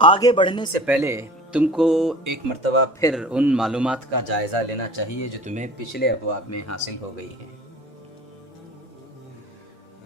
آگے بڑھنے سے پہلے تم کو ایک مرتبہ پھر ان معلومات کا جائزہ لینا چاہیے جو تمہیں پچھلے ابواب میں حاصل ہو گئی ہیں۔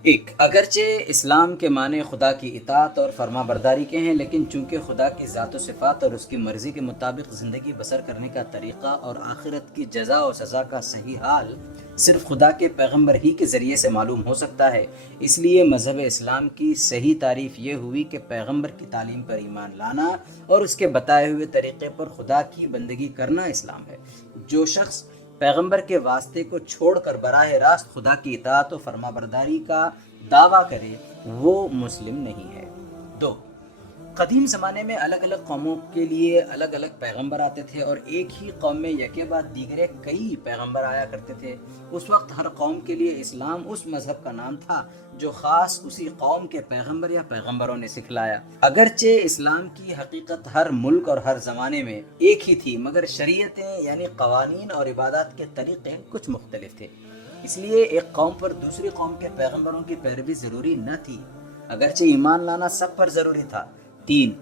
ایک، اگرچہ اسلام کے معنی خدا کی اطاعت اور فرما برداری کے ہیں، لیکن چونکہ خدا کی ذات و صفات اور اس کی مرضی کے مطابق زندگی بسر کرنے کا طریقہ اور آخرت کی جزا و سزا کا صحیح حال صرف خدا کے پیغمبر ہی کے ذریعے سے معلوم ہو سکتا ہے، اس لیے مذہب اسلام کی صحیح تعریف یہ ہوئی کہ پیغمبر کی تعلیم پر ایمان لانا اور اس کے بتائے ہوئے طریقے پر خدا کی بندگی کرنا اسلام ہے۔ جو شخص پیغمبر کے واسطے کو چھوڑ کر براہ راست خدا کی اطاعت و فرما برداری کا دعویٰ کرے وہ مسلم نہیں ہے۔ دو، قدیم زمانے میں الگ الگ قوموں کے لیے الگ الگ پیغمبر آتے تھے اور ایک ہی قوم میں یکے بعد دیگرے کئی پیغمبر آیا کرتے تھے۔ اس وقت ہر قوم کے لیے اسلام اس مذہب کا نام تھا جو خاص اسی قوم کے پیغمبر یا پیغمبروں نے سکھلایا۔ اگرچہ اسلام کی حقیقت ہر ملک اور ہر زمانے میں ایک ہی تھی، مگر شریعتیں یعنی قوانین اور عبادات کے طریقے کچھ مختلف تھے، اس لیے ایک قوم پر دوسری قوم کے پیغمبروں کی پیروی ضروری نہ تھی، اگرچہ ایمان لانا سب پر ضروری تھا۔ تین،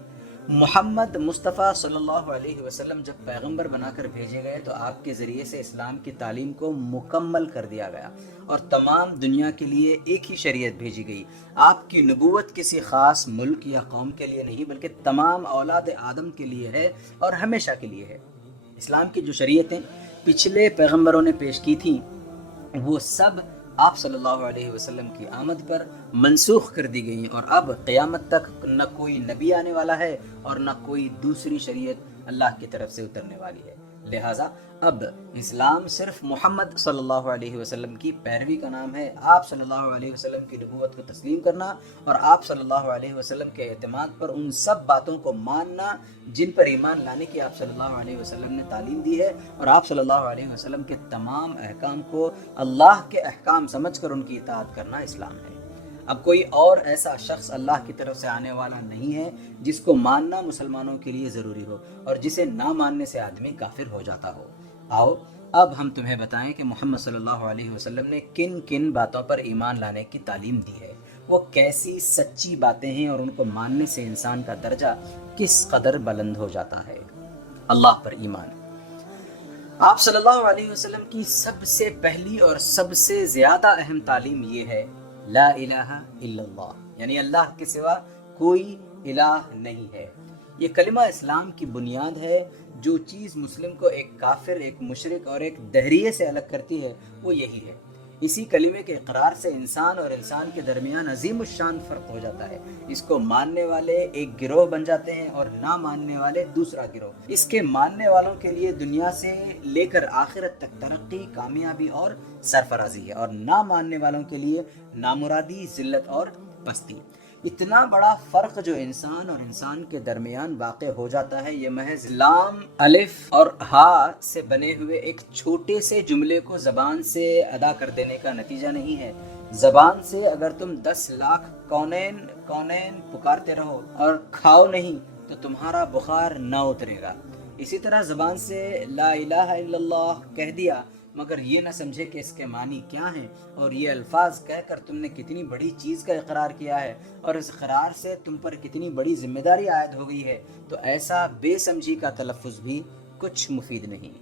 محمد مصطفیٰ صلی اللہ علیہ وسلم جب پیغمبر بنا کر بھیجے گئے تو آپ کے ذریعے سے اسلام کی تعلیم کو مکمل کر دیا گیا اور تمام دنیا کے لیے ایک ہی شریعت بھیجی گئی۔ آپ کی نبوت کسی خاص ملک یا قوم کے لیے نہیں بلکہ تمام اولاد آدم کے لیے ہے اور ہمیشہ کے لیے ہے۔ اسلام کی جو شریعتیں پچھلے پیغمبروں نے پیش کی تھیں وہ سب آپ صلی اللہ علیہ وسلم کی آمد پر منسوخ کر دی گئی اور اب قیامت تک نہ کوئی نبی آنے والا ہے اور نہ کوئی دوسری شریعت اللہ کی طرف سے اترنے والی ہے۔ لہٰذا اب اسلام صرف محمد صلی اللہ علیہ وسلم کی پیروی کا نام ہے۔ آپ صلی اللہ علیہ وسلم کی نبوت کو تسلیم کرنا اور آپ صلی اللہ علیہ وسلم کے اعتماد پر ان سب باتوں کو ماننا جن پر ایمان لانے کی آپ صلی اللہ علیہ وسلم نے تعلیم دی ہے، اور آپ صلی اللہ علیہ وسلم کے تمام احکام کو اللہ کے احکام سمجھ کر ان کی اطاعت کرنا اسلام ہے۔ اب کوئی اور ایسا شخص اللہ کی طرف سے آنے والا نہیں ہے جس کو ماننا مسلمانوں کے لیے ضروری ہو اور جسے نہ ماننے سے آدمی کافر ہو جاتا ہو۔ آؤ اب ہم تمہیں بتائیں کہ محمد صلی اللہ علیہ وسلم نے کن کن باتوں پر ایمان لانے کی تعلیم دی ہے، وہ کیسی سچی باتیں ہیں اور ان کو ماننے سے انسان کا درجہ کس قدر بلند ہو جاتا ہے۔ اللہ پر ایمان۔ آپ صلی اللہ علیہ وسلم کی سب سے پہلی اور سب سے زیادہ اہم تعلیم یہ ہے لا الہ الا اللہ، یعنی اللہ کے سوا کوئی الہ نہیں ہے۔ یہ کلمہ اسلام کی بنیاد ہے۔ جو چیز مسلم کو ایک کافر، ایک مشرک اور ایک دہریے سے الگ کرتی ہے وہ یہی ہے۔ اسی کلمے کے اقرار سے انسان اور انسان کے درمیان عظیم الشان فرق ہو جاتا ہے۔ اس کو ماننے والے ایک گروہ بن جاتے ہیں اور نہ ماننے والے دوسرا گروہ۔ اس کے ماننے والوں کے لیے دنیا سے لے کر آخرت تک ترقی، کامیابی اور سرفرازی ہے، اور نہ ماننے والوں کے لیے نامرادی، ذلت اور پستی۔ اتنا بڑا فرق جو انسان اور انسان کے درمیان واقع ہو جاتا ہے، یہ محض لام، الف اور ہا سے بنے ہوئے ایک چھوٹے سے جملے کو زبان سے ادا کر دینے کا نتیجہ نہیں ہے۔ زبان سے اگر تم 10 لاکھ کونین کونین پکارتے رہو اور کھاؤ نہیں تو تمہارا بخار نہ اترے گا۔ اسی طرح زبان سے لا الہ الا اللہ کہہ دیا مگر یہ نہ سمجھے کہ اس کے معنی کیا ہیں، اور یہ الفاظ کہہ کر تم نے کتنی بڑی چیز کا اقرار کیا ہے اور اس اقرار سے تم پر کتنی بڑی ذمہ داری عائد ہو گئی ہے، تو ایسا بے سمجھی کا تلفظ بھی کچھ مفید نہیں۔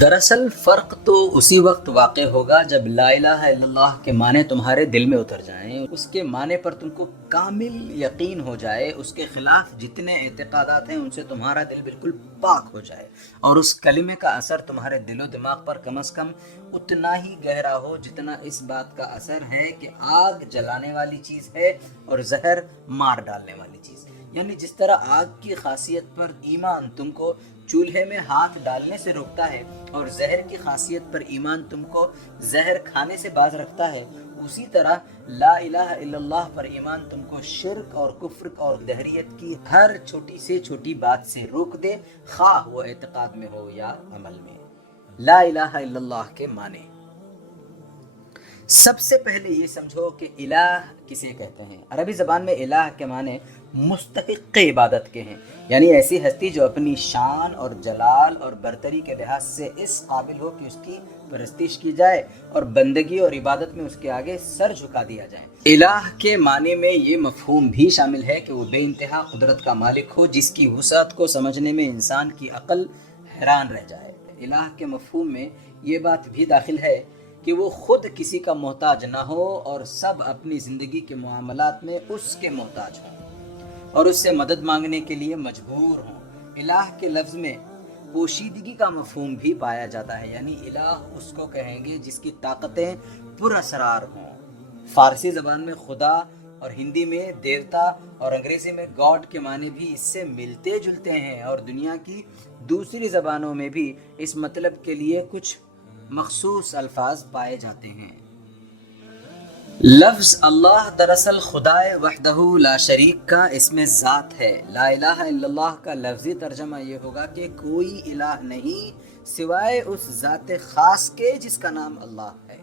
دراصل فرق تو اسی وقت واقع ہوگا جب لا الہ الا اللہ کے معنی تمہارے دل میں اتر جائیں، اس کے معنی پر تم کو کامل یقین ہو جائے، اس کے خلاف جتنے اعتقادات ہیں ان سے تمہارا دل بالکل پاک ہو جائے، اور اس کلمے کا اثر تمہارے دل و دماغ پر کم از کم اتنا ہی گہرا ہو جتنا اس بات کا اثر ہے کہ آگ جلانے والی چیز ہے اور زہر مار ڈالنے والی چیز۔ یعنی جس طرح آگ کی خاصیت پر ایمان تم کو چولہے میں ہاتھ ڈالنے سے روکتا ہے اور زہر کی خاصیت پر ایمان تم کو زہر کھانے سے باز رکھتا ہے، اسی طرح لا الہ الا اللہ پر ایمان تم کو شرک اور کفر اور دہریت کی ہر چھوٹی سے چھوٹی بات سے روک دے، خواہ وہ اعتقاد میں ہو یا عمل میں۔ لا الہ الا اللہ کے معنی۔ سب سے پہلے یہ سمجھو کہ الہ کسے کہتے ہیں۔ عربی زبان میں الہ کے معنی مستحق عبادت کے ہیں، یعنی ایسی ہستی جو اپنی شان اور جلال اور برتری کے لحاظ سے اس قابل ہو کہ اس کی پرستش کی جائے اور بندگی اور عبادت میں اس کے آگے سر جھکا دیا جائے۔ الہ کے معنی میں یہ مفہوم بھی شامل ہے کہ وہ بے انتہا قدرت کا مالک ہو جس کی وسعت کو سمجھنے میں انسان کی عقل حیران رہ جائے۔ الہ کے مفہوم میں یہ بات بھی داخل ہے کہ وہ خود کسی کا محتاج نہ ہو اور سب اپنی زندگی کے معاملات میں اس کے محتاج ہوں اور اس سے مدد مانگنے کے لیے مجبور ہوں۔ الہ کے لفظ میں پوشیدگی کا مفہوم بھی پایا جاتا ہے، یعنی الہ اس کو کہیں گے جس کی طاقتیں پر اسرار ہوں۔ فارسی زبان میں خدا اور ہندی میں دیوتا اور انگریزی میں گاڈ کے معنی بھی اس سے ملتے جلتے ہیں، اور دنیا کی دوسری زبانوں میں بھی اس مطلب کے لیے کچھ مخصوص الفاظ پائے جاتے ہیں۔ لفظ اللہ دراصل خدائے وحدہ لا شریک کا اسم ذات ہے۔ لا الہ الا اللہ کا لفظی ترجمہ یہ ہوگا کہ کوئی الہ نہیں سوائے اس ذات خاص کے جس کا نام اللہ ہے۔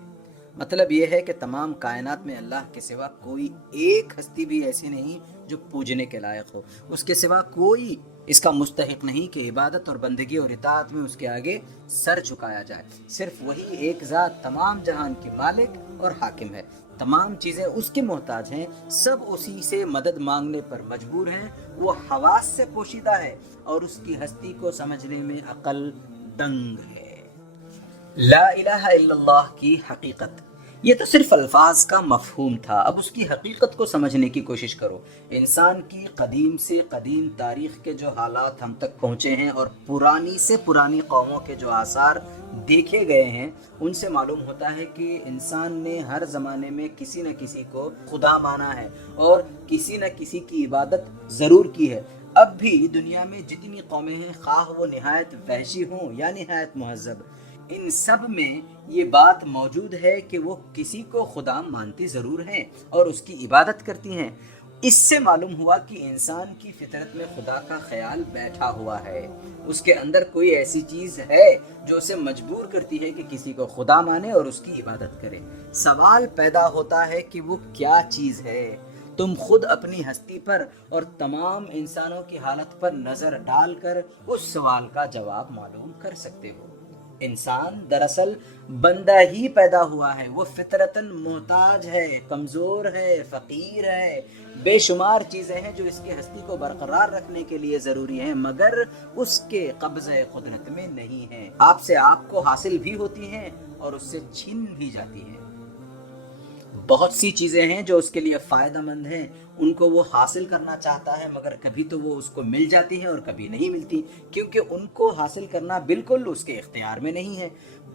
مطلب یہ ہے کہ تمام کائنات میں اللہ کے سوا کوئی ایک ہستی بھی ایسی نہیں جو پوجنے کے لائق ہو، اس کے سوا کوئی اس کا مستحق نہیں کہ عبادت اور بندگی اور اطاعت میں اس کے آگے سر جھکایا جائے۔ صرف وہی ایک ذات تمام جہان کی مالک اور حاکم ہے، تمام چیزیں اس کے محتاج ہیں، سب اسی سے مدد مانگنے پر مجبور ہیں، وہ حواس سے پوشیدہ ہے اور اس کی ہستی کو سمجھنے میں عقل دنگ ہے۔ لا الہ الا اللہ کی حقیقت، یہ تو صرف الفاظ کا مفہوم تھا، اب اس کی حقیقت کو سمجھنے کی کوشش کرو۔ انسان کی قدیم سے قدیم تاریخ کے جو حالات ہم تک پہنچے ہیں اور پرانی سے پرانی قوموں کے جو آثار دیکھے گئے ہیں، ان سے معلوم ہوتا ہے کہ انسان نے ہر زمانے میں کسی نہ کسی کو خدا مانا ہے اور کسی نہ کسی کی عبادت ضرور کی ہے۔ اب بھی دنیا میں جتنی قومیں ہیں، خواہ وہ نہایت وحشی ہوں یا نہایت مہذب، ان سب میں یہ بات موجود ہے کہ وہ کسی کو خدا مانتی ضرور ہیں اور اس کی عبادت کرتی ہیں۔ اس سے معلوم ہوا کہ انسان کی فطرت میں خدا کا خیال بیٹھا ہوا ہے، اس کے اندر کوئی ایسی چیز ہے جو اسے مجبور کرتی ہے کہ کسی کو خدا مانے اور اس کی عبادت کرے۔ سوال پیدا ہوتا ہے کہ وہ کیا چیز ہے؟ تم خود اپنی ہستی پر اور تمام انسانوں کی حالت پر نظر ڈال کر اس سوال کا جواب معلوم کر سکتے ہو۔ انسان دراصل بندہ ہی پیدا ہوا ہے، وہ فطرتاً محتاج ہے، کمزور ہے، فقیر ہے، بے شمار چیزیں ہیں جو اس کی ہستی کو برقرار رکھنے کے لیے ضروری ہیں، مگر اس کے قبضہ قدرت میں نہیں ہیں۔ آپ سے آپ کو حاصل بھی ہوتی ہیں اور اس سے چھین بھی جاتی ہیں۔ بہت سی چیزیں ہیں جو اس کے لیے فائدہ مند ہیں، ان کو وہ حاصل کرنا چاہتا ہے، مگر کبھی تو وہ اس کو مل جاتی ہیں اور کبھی نہیں ملتی، کیونکہ ان کو حاصل کرنا بالکل اس کے اختیار میں نہیں ہے۔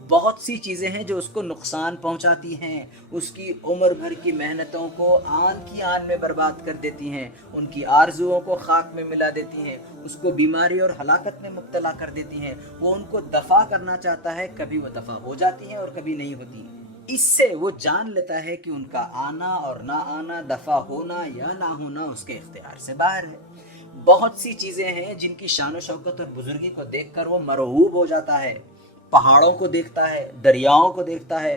بہت سی چیزیں ہیں جو اس کو نقصان پہنچاتی ہیں، اس کی عمر بھر کی محنتوں کو آن کی آن میں برباد کر دیتی ہیں، ان کی آرزوؤں کو خاک میں ملا دیتی ہیں، اس کو بیماری اور ہلاکت میں مبتلا کر دیتی ہیں۔ وہ ان کو دفع کرنا چاہتا ہے، کبھی وہ دفع ہو جاتی ہیں اور کبھی نہیں ہوتی۔ اس سے وہ جان لیتا ہے کہ ان کا آنا اور نہ آنا، دفع ہونا یا نہ ہونا اس کے اختیار سے باہر ہے۔ بہت سی چیزیں ہیں جن کی شان و شوکت اور بزرگی کو دیکھ کر وہ مرعوب ہو جاتا ہے، پہاڑوں کو دیکھتا ہے، دریاؤں کو دیکھتا ہے،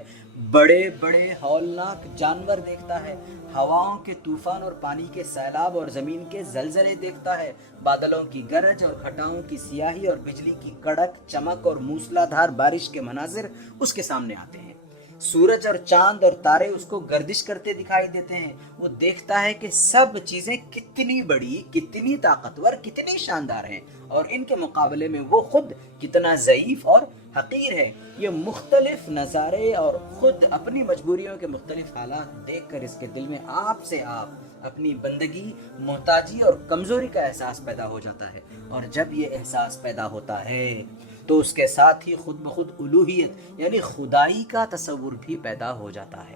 بڑے بڑے ہولناک جانور دیکھتا ہے، ہواؤں کے طوفان اور پانی کے سیلاب اور زمین کے زلزلے دیکھتا ہے، بادلوں کی گرج اور گھٹاؤں کی سیاہی اور بجلی کی کڑک چمک اور موسلا دھار بارش کے مناظر اس کے سامنے آتے ہیں۔ سورج اور چاند اور تارے اس کو گردش کرتے دکھائی دیتے ہیں۔ وہ دیکھتا ہے کہ سب چیزیں کتنی بڑی، کتنی طاقتور، کتنی شاندار ہیں، اور ان کے مقابلے میں وہ خود کتنا ضعیف اور حقیر ہے۔ یہ مختلف نظارے اور خود اپنی مجبوریوں کے مختلف حالات دیکھ کر اس کے دل میں آپ سے آپ اپنی بندگی، محتاجی اور کمزوری کا احساس پیدا ہو جاتا ہے، اور جب یہ احساس پیدا ہوتا ہے تو اس کے ساتھ ہی خود بخود الوہیت یعنی خدائی کا تصور بھی پیدا ہو جاتا ہے۔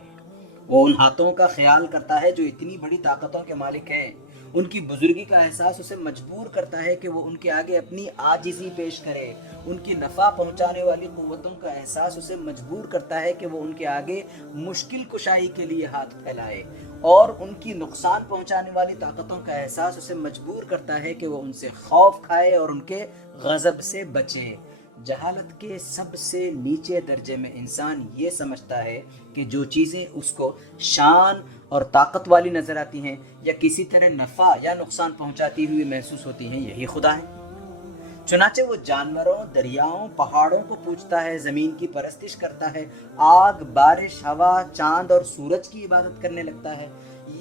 وہ ان ہاتھوں کا خیال کرتا ہے جو اتنی بڑی طاقتوں کے مالک ہیں، ان کی بزرگی کا احساس اسے مجبور کرتا ہے کہ وہ ان کے آگے اپنی عاجزی پیش کرے، ان کی نفع پہنچانے والی قوتوں کا احساس اسے مجبور کرتا ہے کہ وہ ان کے آگے مشکل کشائی کے لیے ہاتھ پھیلائے، اور ان کی نقصان پہنچانے والی طاقتوں کا احساس اسے مجبور کرتا ہے کہ وہ ان سے خوف کھائے اور ان کے غضب سے بچے۔ جہالت کے سب سے نیچے درجے میں انسان یہ سمجھتا ہے کہ جو چیزیں اس کو شان اور طاقت والی نظر آتی ہیں یا کسی طرح نفع یا نقصان پہنچاتی ہوئی محسوس ہوتی ہیں، یہی خدا ہے۔ چنانچہ وہ جانوروں، دریاؤں، پہاڑوں کو پوجتا ہے، زمین کی پرستش کرتا ہے، آگ، بارش، ہوا، چاند اور سورج کی عبادت کرنے لگتا ہے۔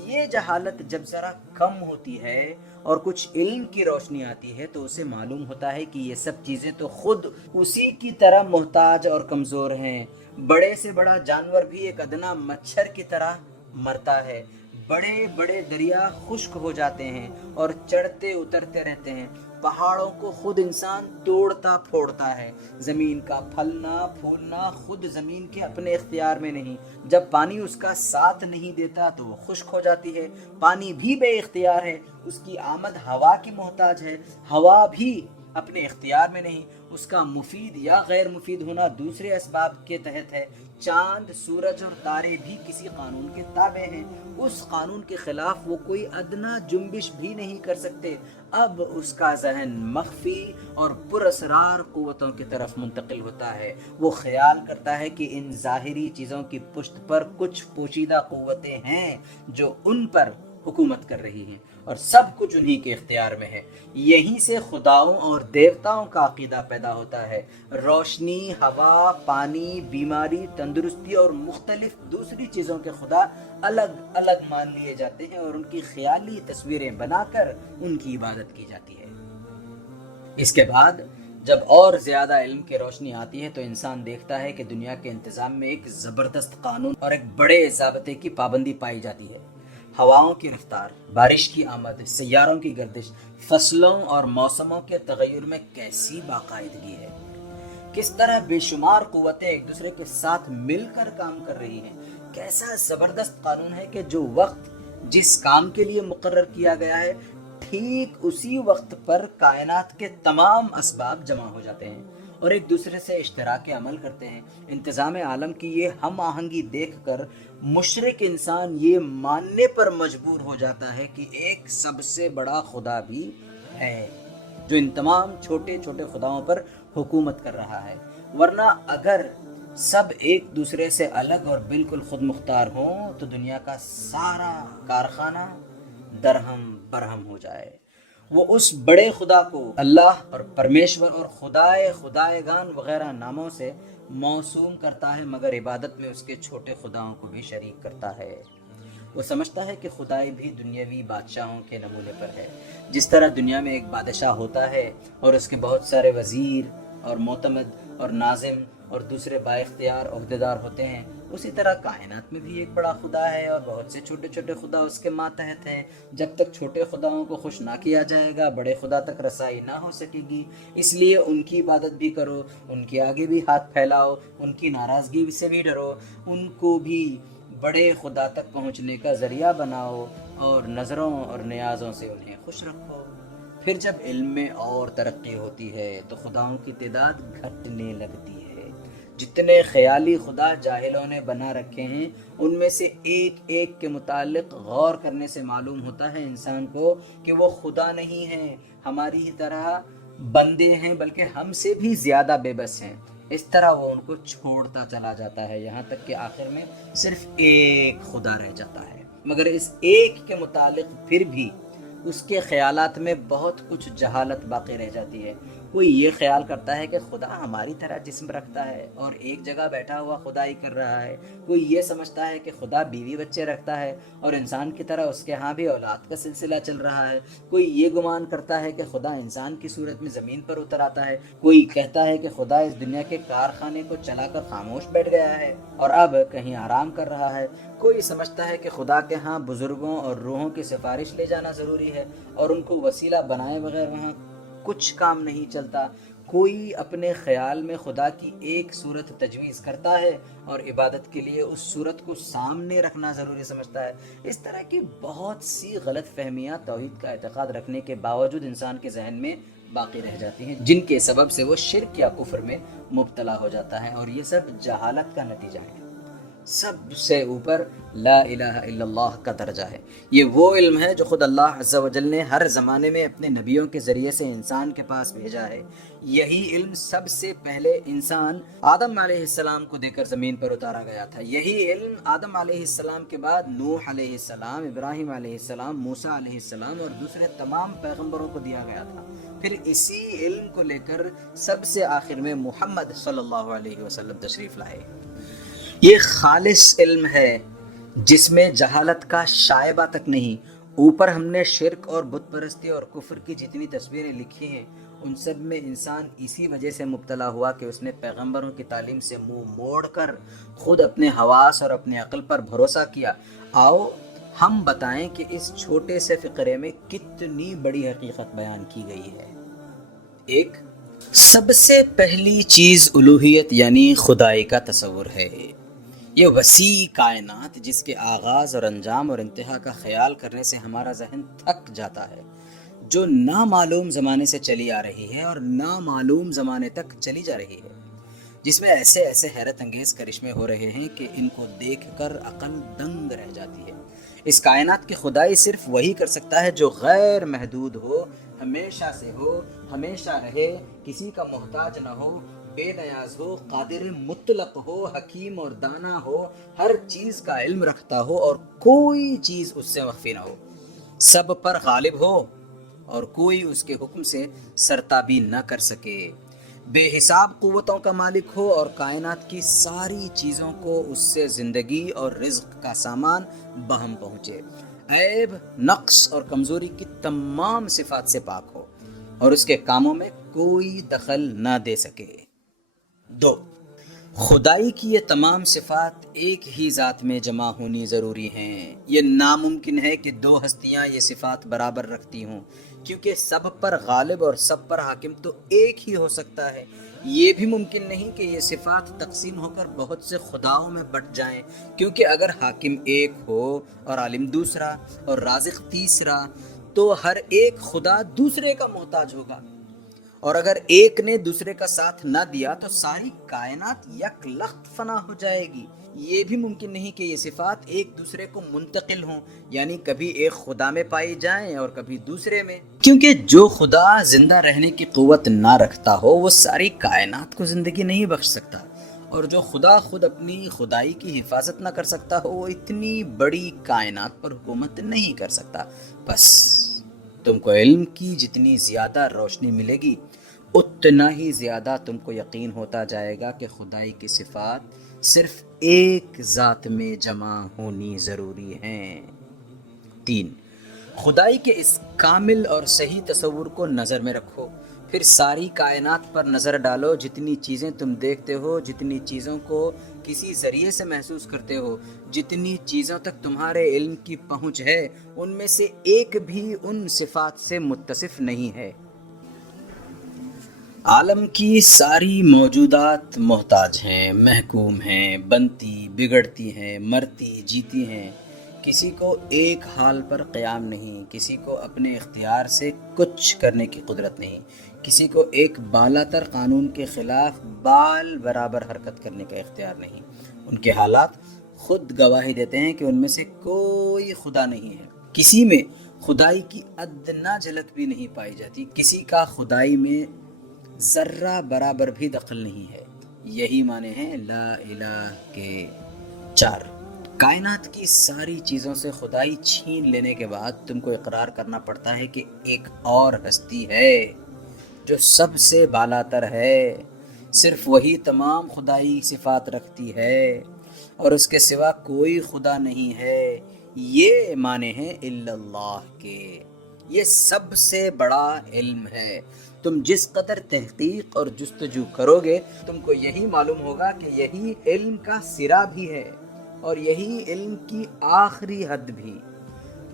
یہ جہالت جب ذرا کم ہوتی ہے اور کچھ علم کی روشنی آتی ہے تو اسے معلوم ہوتا ہے کہ یہ سب چیزیں تو خود اسی کی طرح محتاج اور کمزور ہیں۔ بڑے سے بڑا جانور بھی ایک ادنا مچھر کی طرح مرتا ہے، بڑے بڑے دریا خشک ہو جاتے ہیں اور چڑھتے اترتے رہتے ہیں، پہاڑوں کو خود انسان توڑتا پھوڑتا ہے، زمین کا پھلنا پھولنا خود زمین کے اپنے اختیار میں نہیں، جب پانی اس کا ساتھ نہیں دیتا تو وہ خشک ہو جاتی ہے، پانی بھی بے اختیار ہے، اس کی آمد ہوا کی محتاج ہے، ہوا بھی اپنے اختیار میں نہیں، اس کا مفید یا غیر مفید ہونا دوسرے اسباب کے تحت ہے، چاند، سورج اور تارے بھی کسی قانون کے تابع ہیں، اس قانون کے خلاف وہ کوئی ادنا جنبش بھی نہیں کر سکتے۔ اب اس کا ذہن مخفی اور پراسرار قوتوں کی طرف منتقل ہوتا ہے، وہ خیال کرتا ہے کہ ان ظاہری چیزوں کی پشت پر کچھ پوشیدہ قوتیں ہیں جو ان پر حکومت کر رہی ہیں اور سب کچھ انہی کے اختیار میں ہے۔ یہیں سے خداؤں اور دیوتاؤں کا عقیدہ پیدا ہوتا ہے۔ روشنی، ہوا، پانی، بیماری، تندرستی اور مختلف دوسری چیزوں کے خدا الگ الگ مان لیے جاتے ہیں اور ان کی خیالی تصویریں بنا کر ان کی عبادت کی جاتی ہے۔ اس کے بعد جب اور زیادہ علم کی روشنی آتی ہے تو انسان دیکھتا ہے کہ دنیا کے انتظام میں ایک زبردست قانون اور ایک بڑے ضابطے کی پابندی پائی جاتی ہے۔ ہواؤں کی رفتار، بارش کی آمد، سیاروں کی گردش، فصلوں اور موسموں کے تغیر میں کیسی باقاعدگی ہے، کس طرح بے شمار قوتیں ایک دوسرے کے ساتھ مل کر کام کر رہی ہیں، کیسا زبردست قانون ہے کہ جو وقت جس کام کے لیے مقرر کیا گیا ہے ٹھیک اسی وقت پر کائنات کے تمام اسباب جمع ہو جاتے ہیں اور ایک دوسرے سے اشتراک عمل کرتے ہیں۔ انتظام عالم کی یہ ہم آہنگی دیکھ کر مشرک انسان یہ ماننے پر مجبور ہو جاتا ہے کہ ایک سب سے بڑا خدا بھی ہے جو ان تمام چھوٹے چھوٹے خداؤں پر حکومت کر رہا ہے، ورنہ اگر سب ایک دوسرے سے الگ اور بالکل خود مختار ہوں تو دنیا کا سارا کارخانہ درہم برہم ہو جائے۔ وہ اس بڑے خدا کو اللہ اور پرمیشور اور خدائے گان وغیرہ ناموں سے موسوم کرتا ہے، مگر عبادت میں اس کے چھوٹے خداؤں کو بھی شریک کرتا ہے۔ وہ سمجھتا ہے کہ خدائی بھی دنیاوی بادشاہوں کے نمونے پر ہے۔ جس طرح دنیا میں ایک بادشاہ ہوتا ہے اور اس کے بہت سارے وزیر اور معتمد اور ناظم اور دوسرے با اختیار عہدیدار ہوتے ہیں، اسی طرح کائنات میں بھی ایک بڑا خدا ہے اور بہت سے چھوٹے چھوٹے خدا اس کے ماتحت ہیں۔ جب تک چھوٹے خداؤں کو خوش نہ کیا جائے گا بڑے خدا تک رسائی نہ ہو سکے گی، اس لیے ان کی عبادت بھی کرو، ان کے آگے بھی ہاتھ پھیلاؤ، ان کی ناراضگی سے بھی ڈرو، ان کو بھی بڑے خدا تک پہنچنے کا ذریعہ بناؤ اور نظروں اور نیازوں سے انہیں خوش رکھو۔ پھر جب علم میں اور ترقی ہوتی ہے تو خداؤں کی تعداد گھٹنے لگتی ہے۔ جتنے خیالی خدا جاہلوں نے بنا رکھے ہیں ان میں سے ایک ایک کے متعلق غور کرنے سے معلوم ہوتا ہے انسان کو کہ وہ خدا نہیں ہیں، ہماری ہی طرح بندے ہیں، بلکہ ہم سے بھی زیادہ بے بس ہیں۔ اس طرح وہ ان کو چھوڑتا چلا جاتا ہے یہاں تک کہ آخر میں صرف ایک خدا رہ جاتا ہے، مگر اس ایک کے متعلق پھر بھی اس کے خیالات میں بہت کچھ جہالت باقی رہ جاتی ہے۔ کوئی یہ خیال کرتا ہے کہ خدا ہماری طرح جسم رکھتا ہے اور ایک جگہ بیٹھا ہوا خدائی کر رہا ہے، کوئی یہ سمجھتا ہے کہ خدا بیوی بچے رکھتا ہے اور انسان کی طرح اس کے ہاں بھی اولاد کا سلسلہ چل رہا ہے، کوئی یہ گمان کرتا ہے کہ خدا انسان کی صورت میں زمین پر اتر آتا ہے، کوئی کہتا ہے کہ خدا اس دنیا کے کارخانے کو چلا کر خاموش بیٹھ گیا ہے اور اب کہیں آرام کر رہا ہے، کوئی سمجھتا ہے کہ خدا کے ہاں بزرگوں اور روحوں کی سفارش لے جانا ضروری ہے اور ان کو وسیلہ بنائے بغیر وہاں کچھ کام نہیں چلتا، کوئی اپنے خیال میں خدا کی ایک صورت تجویز کرتا ہے اور عبادت کے لیے اس صورت کو سامنے رکھنا ضروری سمجھتا ہے۔ اس طرح کی بہت سی غلط فہمیاں توحید کا اعتقاد رکھنے کے باوجود انسان کے ذہن میں باقی رہ جاتی ہیں، جن کے سبب سے وہ شرک یا کفر میں مبتلا ہو جاتا ہے، اور یہ سب جہالت کا نتیجہ ہے۔ سب سے اوپر لا الہ الا اللہ کا درجہ ہے۔ یہ وہ علم ہے جو خود اللہ عز و جل نے ہر زمانے میں اپنے نبیوں کے ذریعے سے انسان کے پاس بھیجا ہے۔ یہی علم سب سے پہلے انسان آدم علیہ السلام کو دے کر زمین پر اتارا گیا تھا۔ یہی علم آدم علیہ السلام کے بعد نوح علیہ السلام، ابراہیم علیہ السلام، موسیٰ علیہ السلام اور دوسرے تمام پیغمبروں کو دیا گیا تھا۔ پھر اسی علم کو لے کر سب سے آخر میں محمد صلی اللہ علیہ وسلم تشریف لائے۔ یہ خالص علم ہے جس میں جہالت کا شائبہ تک نہیں۔ اوپر ہم نے شرک اور بت پرستی اور کفر کی جتنی تصویریں لکھی ہیں ان سب میں انسان اسی وجہ سے مبتلا ہوا کہ اس نے پیغمبروں کی تعلیم سے منہ موڑ کر خود اپنے حواس اور اپنے عقل پر بھروسہ کیا۔ آؤ ہم بتائیں کہ اس چھوٹے سے فقرے میں کتنی بڑی حقیقت بیان کی گئی ہے۔ ایک، سب سے پہلی چیز الوہیت یعنی خدائی کا تصور ہے۔ یہ وسیع کائنات جس کے آغاز اور انجام اور انتہا کا خیال کرنے سے ہمارا ذہن تھک جاتا ہے، جو نامعلوم زمانے سے چلی آ رہی ہے اور نامعلوم زمانے تک چلی جا رہی ہے، جس میں ایسے ایسے حیرت انگیز کرشمے ہو رہے ہیں کہ ان کو دیکھ کر عقل دنگ رہ جاتی ہے۔ اس کائنات کی خدائی صرف وہی کر سکتا ہے جو غیر محدود ہو، ہمیشہ سے ہو، ہمیشہ رہے، کسی کا محتاج نہ ہو، بے نیاز ہو، قادر مطلق ہو، حکیم اور دانا ہو، ہر چیز کا علم رکھتا ہو اور کوئی چیز اس سے مخفی نہ ہو، سب پر غالب ہو اور کوئی اس کے حکم سے سرتابی نہ کر سکے، بے حساب قوتوں کا مالک ہو اور کائنات کی ساری چیزوں کو اس سے زندگی اور رزق کا سامان بہم پہنچے، عیب، نقص اور کمزوری کی تمام صفات سے پاک ہو اور اس کے کاموں میں کوئی دخل نہ دے سکے۔ دو، خدائی کی یہ تمام صفات ایک ہی ذات میں جمع ہونی ضروری ہیں۔ یہ ناممکن ہے کہ دو ہستیاں یہ صفات برابر رکھتی ہوں، کیونکہ سب پر غالب اور سب پر حاکم تو ایک ہی ہو سکتا ہے۔ یہ بھی ممکن نہیں کہ یہ صفات تقسیم ہو کر بہت سے خداؤں میں بٹ جائیں، کیونکہ اگر حاکم ایک ہو اور عالم دوسرا اور رازق تیسرا تو ہر ایک خدا دوسرے کا محتاج ہوگا، اور اگر ایک نے دوسرے کا ساتھ نہ دیا تو ساری کائنات یک لخت فنا ہو جائے گی۔ یہ بھی ممکن نہیں کہ یہ صفات ایک دوسرے کو منتقل ہوں، یعنی کبھی ایک خدا میں پائی جائیں اور کبھی دوسرے میں، کیونکہ جو خدا زندہ رہنے کی قوت نہ رکھتا ہو وہ ساری کائنات کو زندگی نہیں بخش سکتا، اور جو خدا خود اپنی خدائی کی حفاظت نہ کر سکتا ہو وہ اتنی بڑی کائنات پر حکومت نہیں کر سکتا۔ بس تم کو علم کی جتنی زیادہ روشنی ملے گی اتنا ہی زیادہ تم کو یقین ہوتا جائے گا کہ خدائی کی صفات صرف ایک ذات میں جمع ہونی ضروری ہیں۔ تین، خدائی کے اس کامل اور صحیح تصور کو نظر میں رکھو، پھر ساری کائنات پر نظر ڈالو، جتنی چیزیں تم دیکھتے ہو، جتنی چیزوں کو کسی ذریعے سے محسوس کرتے ہو، جتنی چیزوں تک تمہارے علم کی پہنچ ہے، ان میں سے ایک بھی ان صفات سے متصف نہیں ہے۔ عالم کی ساری موجودات محتاج ہیں، محکوم ہیں، بنتی، بگڑتی ہیں، مرتی، جیتی ہیں، کسی کو ایک حال پر قیام نہیں، کسی کو اپنے اختیار سے کچھ کرنے کی قدرت نہیں، کسی کو ایک بالا تر قانون کے خلاف بال برابر حرکت کرنے کا اختیار نہیں۔ ان کے حالات خود گواہی دیتے ہیں کہ ان میں سے کوئی خدا نہیں ہے، کسی میں خدائی کی ادنا جھلک بھی نہیں پائی جاتی، کسی کا خدائی میں ذرہ برابر بھی دخل نہیں ہے۔ یہی معنی ہیں لا الہ کے۔ چار، کائنات کی ساری چیزوں سے خدائی چھین لینے کے بعد تم کو اقرار کرنا پڑتا ہے کہ ایک اور ہستی ہے جو سب سے بالا تر ہے، صرف وہی تمام خدائی صفات رکھتی ہے اور اس کے سوا کوئی خدا نہیں ہے۔ یہ معنی ہیں الا اللہ کے۔ یہ سب سے بڑا علم ہے۔ تم جس قدر تحقیق اور جستجو کرو گے تم کو یہی معلوم ہوگا کہ یہی علم کا سرا بھی ہے اور یہی علم کی آخری حد بھی۔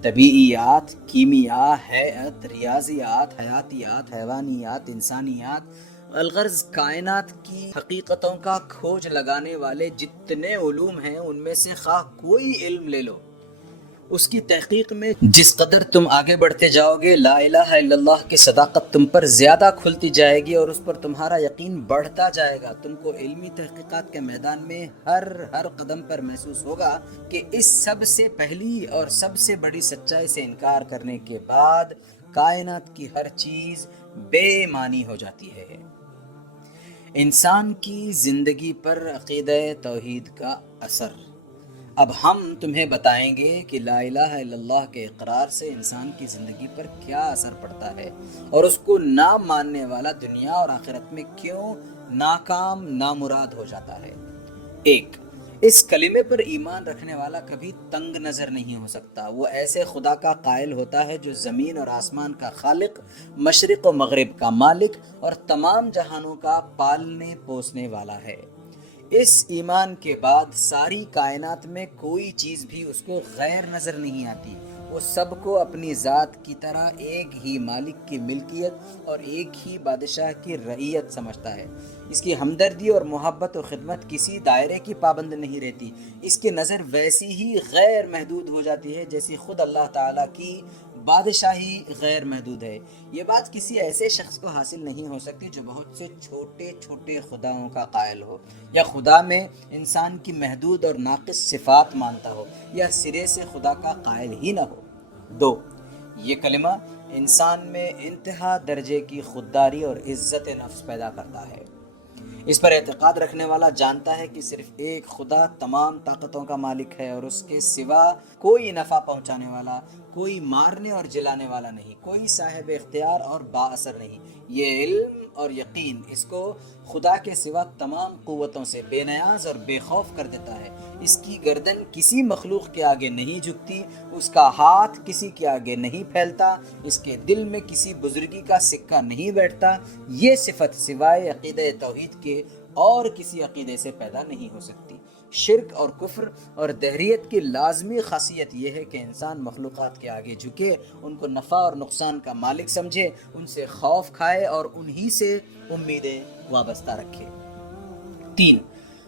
طبیعیات، کیمیا، ہیئت، ریاضیات، حیاتیات، حیوانیات، انسانیات، الغرض کائنات کی حقیقتوں کا کھوج لگانے والے جتنے علوم ہیں ان میں سے خواہ کوئی علم لے لو، اس کی تحقیق میں جس قدر تم آگے بڑھتے جاؤ گے، لا الہ الا اللہ کی صداقت تم پر زیادہ کھلتی جائے گی اور اس پر تمہارا یقین بڑھتا جائے گا۔ تم کو علمی تحقیقات کے میدان میں ہر قدم پر محسوس ہوگا کہ اس سب سے پہلی اور سب سے بڑی سچائی سے انکار کرنے کے بعد کائنات کی ہر چیز بے معنی ہو جاتی ہے۔ انسان کی زندگی پر عقیدہ توحید کا اثر۔ اب ہم تمہیں بتائیں گے کہ لا الہ الا اللہ کے اقرار سے انسان کی زندگی پر کیا اثر پڑتا ہے اور اس کو نہ ماننے والا دنیا اور آخرت میں کیوں ناکام نامراد ہو جاتا ہے۔ 1، اس کلمے پر ایمان رکھنے والا کبھی تنگ نظر نہیں ہو سکتا۔ وہ ایسے خدا کا قائل ہوتا ہے جو زمین اور آسمان کا خالق، مشرق و مغرب کا مالک اور تمام جہانوں کا پالنے پوسنے والا ہے۔ اس ایمان کے بعد ساری کائنات میں کوئی چیز بھی اس کو غیر نظر نہیں آتی۔ وہ سب کو اپنی ذات کی طرح ایک ہی مالک کی ملکیت اور ایک ہی بادشاہ کی رعیت سمجھتا ہے۔ اس کی ہمدردی اور محبت و خدمت کسی دائرے کی پابند نہیں رہتی۔ اس کی نظر ویسی ہی غیر محدود ہو جاتی ہے جیسی خود اللہ تعالیٰ کی بادشاہی غیر محدود ہے۔ یہ بات کسی ایسے شخص کو حاصل نہیں ہو سکتی جو بہت سے چھوٹے چھوٹے خداؤں کا قائل ہو، یا خدا میں انسان کی محدود اور ناقص صفات مانتا ہو، یا سرے سے خدا کا قائل ہی نہ ہو۔ 2، یہ کلمہ انسان میں انتہا درجے کی خودداری اور عزت نفس پیدا کرتا ہے۔ اس پر اعتقاد رکھنے والا جانتا ہے کہ صرف ایک خدا تمام طاقتوں کا مالک ہے اور اس کے سوا کوئی نفع پہنچانے والا، کوئی مارنے اور جلانے والا نہیں، کوئی صاحب اختیار اور با اثر نہیں۔ یہ علم اور یقین اس کو خدا کے سوا تمام قوتوں سے بے نیاز اور بے خوف کر دیتا ہے۔ اس کی گردن کسی مخلوق کے آگے نہیں جھکتی، اس کا ہاتھ کسی کے آگے نہیں پھیلتا، اس کے دل میں کسی بزرگی کا سکہ نہیں بیٹھتا۔ یہ صفت سوائے عقیدہ توحید کے اور کسی عقیدے سے پیدا نہیں ہو سکتی۔ شرک اور کفر اور دہریت کی لازمی خاصیت یہ ہے کہ انسان مخلوقات کے آگے جھکے، ان کو نفع اور نقصان کا مالک سمجھے، ان سے خوف کھائے اور انہی سے امیدیں وابستہ رکھے۔ 3،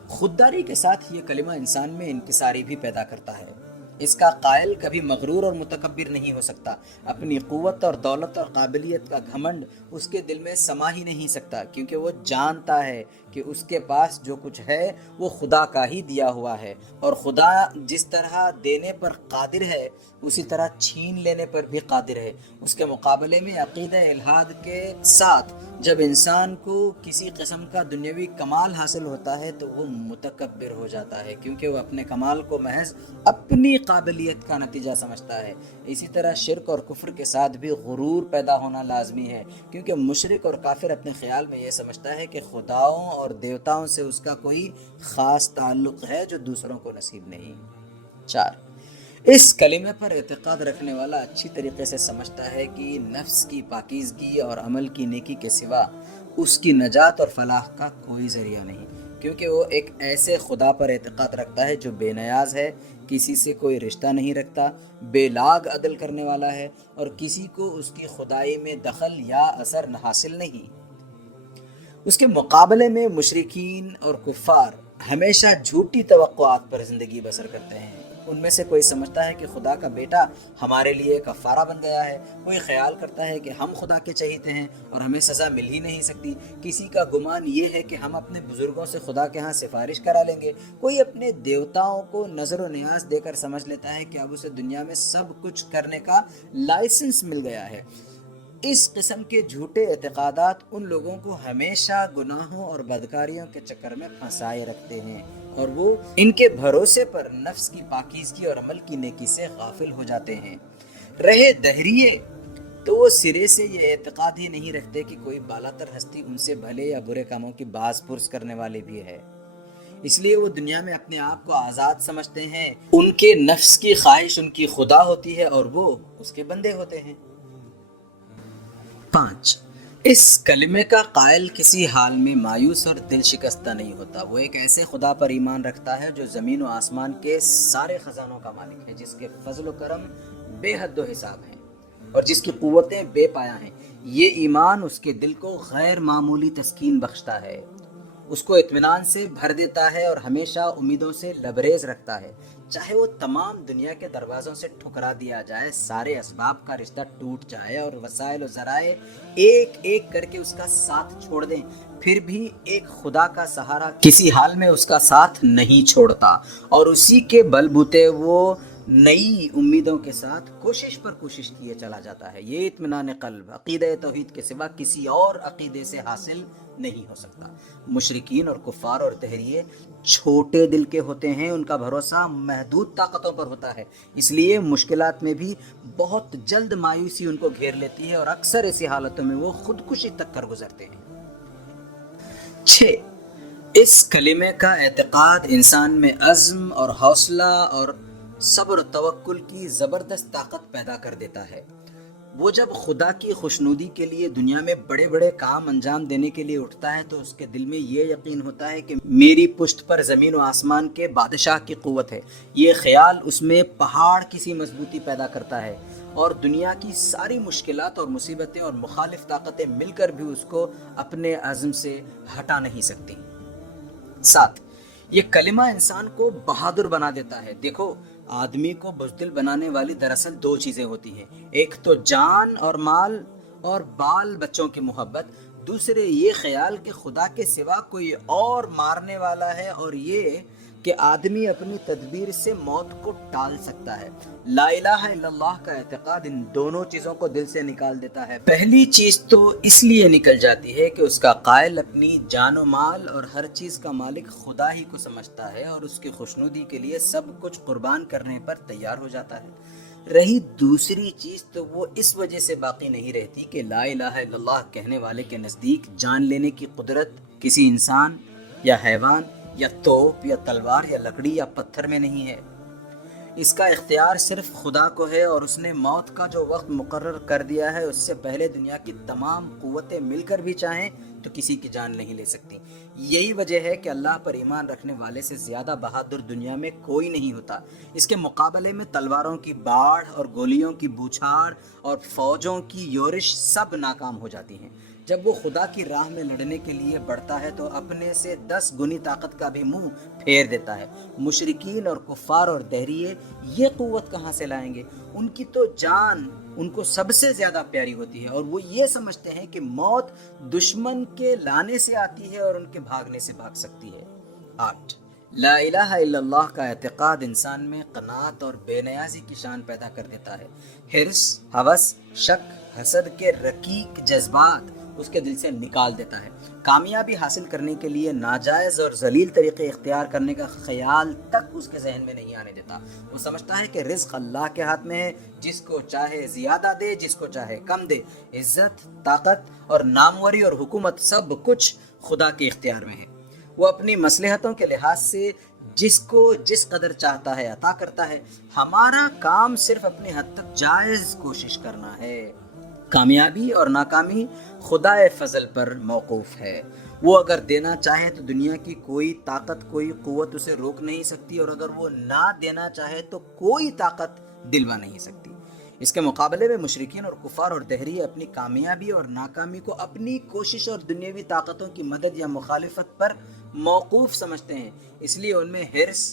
خودداری کے ساتھ یہ کلمہ انسان میں انکساری بھی پیدا کرتا ہے۔ اس کا قائل کبھی مغرور اور متکبر نہیں ہو سکتا۔ اپنی قوت اور دولت اور قابلیت کا گھمنڈ اس کے دل میں سما ہی نہیں سکتا، کیونکہ وہ جانتا ہے کہ اس کے پاس جو کچھ ہے وہ خدا کا ہی دیا ہوا ہے، اور خدا جس طرح دینے پر قادر ہے اسی طرح چھین لینے پر بھی قادر ہے۔ اس کے مقابلے میں عقیدہ الحاد کے ساتھ جب انسان کو کسی قسم کا دنیاوی کمال حاصل ہوتا ہے تو وہ متکبر ہو جاتا ہے، کیونکہ وہ اپنے کمال کو محض اپنی قابلیت کا نتیجہ سمجھتا ہے۔ اسی طرح شرک اور کفر کے ساتھ بھی غرور پیدا ہونا لازمی ہے، کیونکہ مشرک اور کافر اپنے خیال میں یہ سمجھتا ہے کہ خداؤں اور دیوتاؤں سے اس کا کوئی خاص تعلق ہے جو دوسروں کو نصیب نہیں۔ 4، اس کلمے پر اعتقاد رکھنے والا اچھی طریقے سے سمجھتا ہے کہ نفس کی پاکیزگی اور عمل کی نیکی کے سوا اس کی نجات اور فلاح کا کوئی ذریعہ نہیں، کیونکہ وہ ایک ایسے خدا پر اعتقاد رکھتا ہے جو بے نیاز ہے، کسی سے کوئی رشتہ نہیں رکھتا، بے لاگ عدل کرنے والا ہے اور کسی کو اس کی خدائی میں دخل یا اثر حاصل نہیں۔ اس کے مقابلے میں مشرکین اور کفار ہمیشہ جھوٹی توقعات پر زندگی بسر کرتے ہیں۔ ان میں سے کوئی سمجھتا ہے کہ خدا کا بیٹا ہمارے لیے کفارہ بن گیا ہے، کوئی خیال کرتا ہے کہ ہم خدا کے چہیتے ہیں اور ہمیں سزا مل ہی نہیں سکتی، کسی کا گمان یہ ہے کہ ہم اپنے بزرگوں سے خدا کے ہاں سفارش کرا لیں گے، کوئی اپنے دیوتاؤں کو نظر و نیاز دے کر سمجھ لیتا ہے کہ اب اسے دنیا میں سب کچھ کرنے کا لائسنس مل گیا ہے۔ اس قسم کے جھوٹے اعتقادات ان لوگوں کو ہمیشہ گناہوں اور بدکاریوں کے چکر میں پھنسائے رکھتے ہیں، اور وہ ان کے بھروسے پر نفس کی پاکیزگی اور عمل کی نیکی سے غافل ہو جاتے ہیں۔ رہے دہریے تو وہ سرے سے یہ اعتقاد ہی نہیں رکھتے کہ کوئی بالاتر ہستی ان سے بھلے یا برے کاموں کی باز پرس کرنے والی بھی ہے، اس لیے وہ دنیا میں اپنے آپ کو آزاد سمجھتے ہیں۔ ان کے نفس کی خواہش ان کی خدا ہوتی ہے اور وہ اس کے بندے ہوتے ہیں۔ 5، اس کلمے کا قائل کسی حال میں مایوس اور دل شکستہ نہیں ہوتا۔ وہ ایک ایسے خدا پر ایمان رکھتا ہے جو زمین و آسمان کے سارے خزانوں کا مالک ہے، جس کے فضل و کرم بے حد و حساب ہیں اور جس کی قوتیں بے پایہ ہیں۔ یہ ایمان اس کے دل کو غیر معمولی تسکین بخشتا ہے، اس کو اطمینان سے بھر دیتا ہے اور ہمیشہ امیدوں سے لبریز رکھتا ہے۔ چاہے وہ تمام دنیا کے دروازوں سے ٹھکرا دیا جائے، سارے اسباب کا رشتہ ٹوٹ جائے اور وسائل و ذرائع ایک ایک کر کے اس کا ساتھ چھوڑ دیں، پھر بھی ایک خدا کا سہارا کسی حال میں اس کا ساتھ نہیں چھوڑتا، اور اسی کے بل بوتے وہ نئی امیدوں کے ساتھ کوشش پر کوشش کیے چلا جاتا ہے۔ یہ اطمینان قلب عقیدہ توحید کے سوا کسی اور عقیدے سے حاصل نہیں ہو سکتا۔ مشرکین اور کفار اور دہریے چھوٹے دل کے ہوتے ہیں، ان کا بھروسہ محدود طاقتوں پر ہوتا ہے، اس لیے مشکلات میں بھی بہت جلد مایوسی ان کو گھیر لیتی ہے اور اکثر ایسی حالتوں میں وہ خودکشی تک کر گزرتے ہیں۔ 6. اس کلمے کا اعتقاد انسان میں عزم اور حوصلہ اور صبر و توکل کی زبردست طاقت پیدا کر دیتا ہے۔ وہ جب خدا کی خوشنودی کے لیے دنیا میں بڑے بڑے کام انجام دینے کے لیے اٹھتا ہے تو اس کے دل میں یہ یقین ہوتا ہے کہ میری پشت پر زمین و آسمان کے بادشاہ کی قوت ہے۔ یہ خیال اس میں پہاڑ کی سی مضبوطی پیدا کرتا ہے اور دنیا کی ساری مشکلات اور مصیبتیں اور مخالف طاقتیں مل کر بھی اس کو اپنے عزم سے ہٹا نہیں سکتی۔ 7. یہ کلمہ انسان کو بہادر بنا دیتا ہے۔ دیکھو، آدمی کو بزدل بنانے والی دراصل 2 چیزیں ہوتی ہیں، ایک تو جان اور مال اور بال بچوں کی محبت، دوسرے یہ خیال کہ خدا کے سوا کوئی اور مارنے والا ہے، اور یہ کہ آدمی اپنی تدبیر سے موت کو ٹال سکتا ہے۔ لا الہ الا اللہ کا اعتقاد ان دونوں چیزوں کو دل سے نکال دیتا ہے۔ پہلی چیز تو اس لیے نکل جاتی ہے کہ اس کا قائل اپنی جان و مال اور ہر چیز کا مالک خدا ہی کو سمجھتا ہے اور اس کی خوشنودی کے لیے سب کچھ قربان کرنے پر تیار ہو جاتا ہے۔ رہی دوسری چیز تو وہ اس وجہ سے باقی نہیں رہتی کہ لا الہ الا اللہ کہنے والے کے نزدیک جان لینے کی قدرت کسی انسان یا حیوان یا توپ یا تلوار یا لکڑی یا پتھر میں نہیں ہے۔ اس کا اختیار صرف خدا کو ہے، اور اس نے موت کا جو وقت مقرر کر دیا ہے اس سے پہلے دنیا کی تمام قوتیں مل کر بھی چاہیں تو کسی کی جان نہیں لے سکتی۔ یہی وجہ ہے کہ اللہ پر ایمان رکھنے والے سے زیادہ بہادر دنیا میں کوئی نہیں ہوتا۔ اس کے مقابلے میں تلواروں کی باڑھ اور گولیوں کی بوچھاڑ اور فوجوں کی یورش سب ناکام ہو جاتی ہیں۔ جب وہ خدا کی راہ میں لڑنے کے لیے بڑھتا ہے تو اپنے سے 10 گنی طاقت کا بھی منہ پھیر دیتا ہے۔ مشرکین اور کفار اور دہریے یہ قوت کہاں سے لائیں گے؟ ان کی تو جان ان کو سب سے زیادہ پیاری ہوتی ہے، اور وہ یہ سمجھتے ہیں کہ موت دشمن کے لانے سے آتی ہے اور ان کے بھاگنے سے بھاگ سکتی ہے۔ 8. لا الہ الا اللہ کا اعتقاد انسان میں قناعت اور بے نیازی کی شان پیدا کر دیتا ہے۔ حرص، ہوس، شک، حسد کے رقیق جذبات اس کے دل سے نکال دیتا ہے۔ کامیابی حاصل کرنے کے لیے ناجائز اور ذلیل طریقے اختیار کرنے کا خیال تک اس کے ذہن میں نہیں آنے دیتا۔ وہ سمجھتا ہے کہ رزق اللہ کے ہاتھ میں ہے، جس کو چاہے زیادہ دے، جس کو چاہے کم دے۔ عزت، طاقت اور ناموری اور حکومت سب کچھ خدا کے اختیار میں ہے۔ وہ اپنی مصلحتوں کے لحاظ سے جس کو جس قدر چاہتا ہے عطا کرتا ہے۔ ہمارا کام صرف اپنی حد تک جائز کوشش کرنا ہے۔ کامیابی اور ناکامی خدا فضل پر موقوف ہے۔ وہ اگر دینا چاہے تو دنیا کی کوئی طاقت، کوئی قوت اسے روک نہیں سکتی، اور اگر وہ نہ دینا چاہے تو کوئی طاقت دلوا نہیں سکتی۔ اس کے مقابلے میں مشرکین اور کفار اور دہریے اپنی کامیابی اور ناکامی کو اپنی کوشش اور دنیاوی طاقتوں کی مدد یا مخالفت پر موقوف سمجھتے ہیں، اس لیے ان میں حرص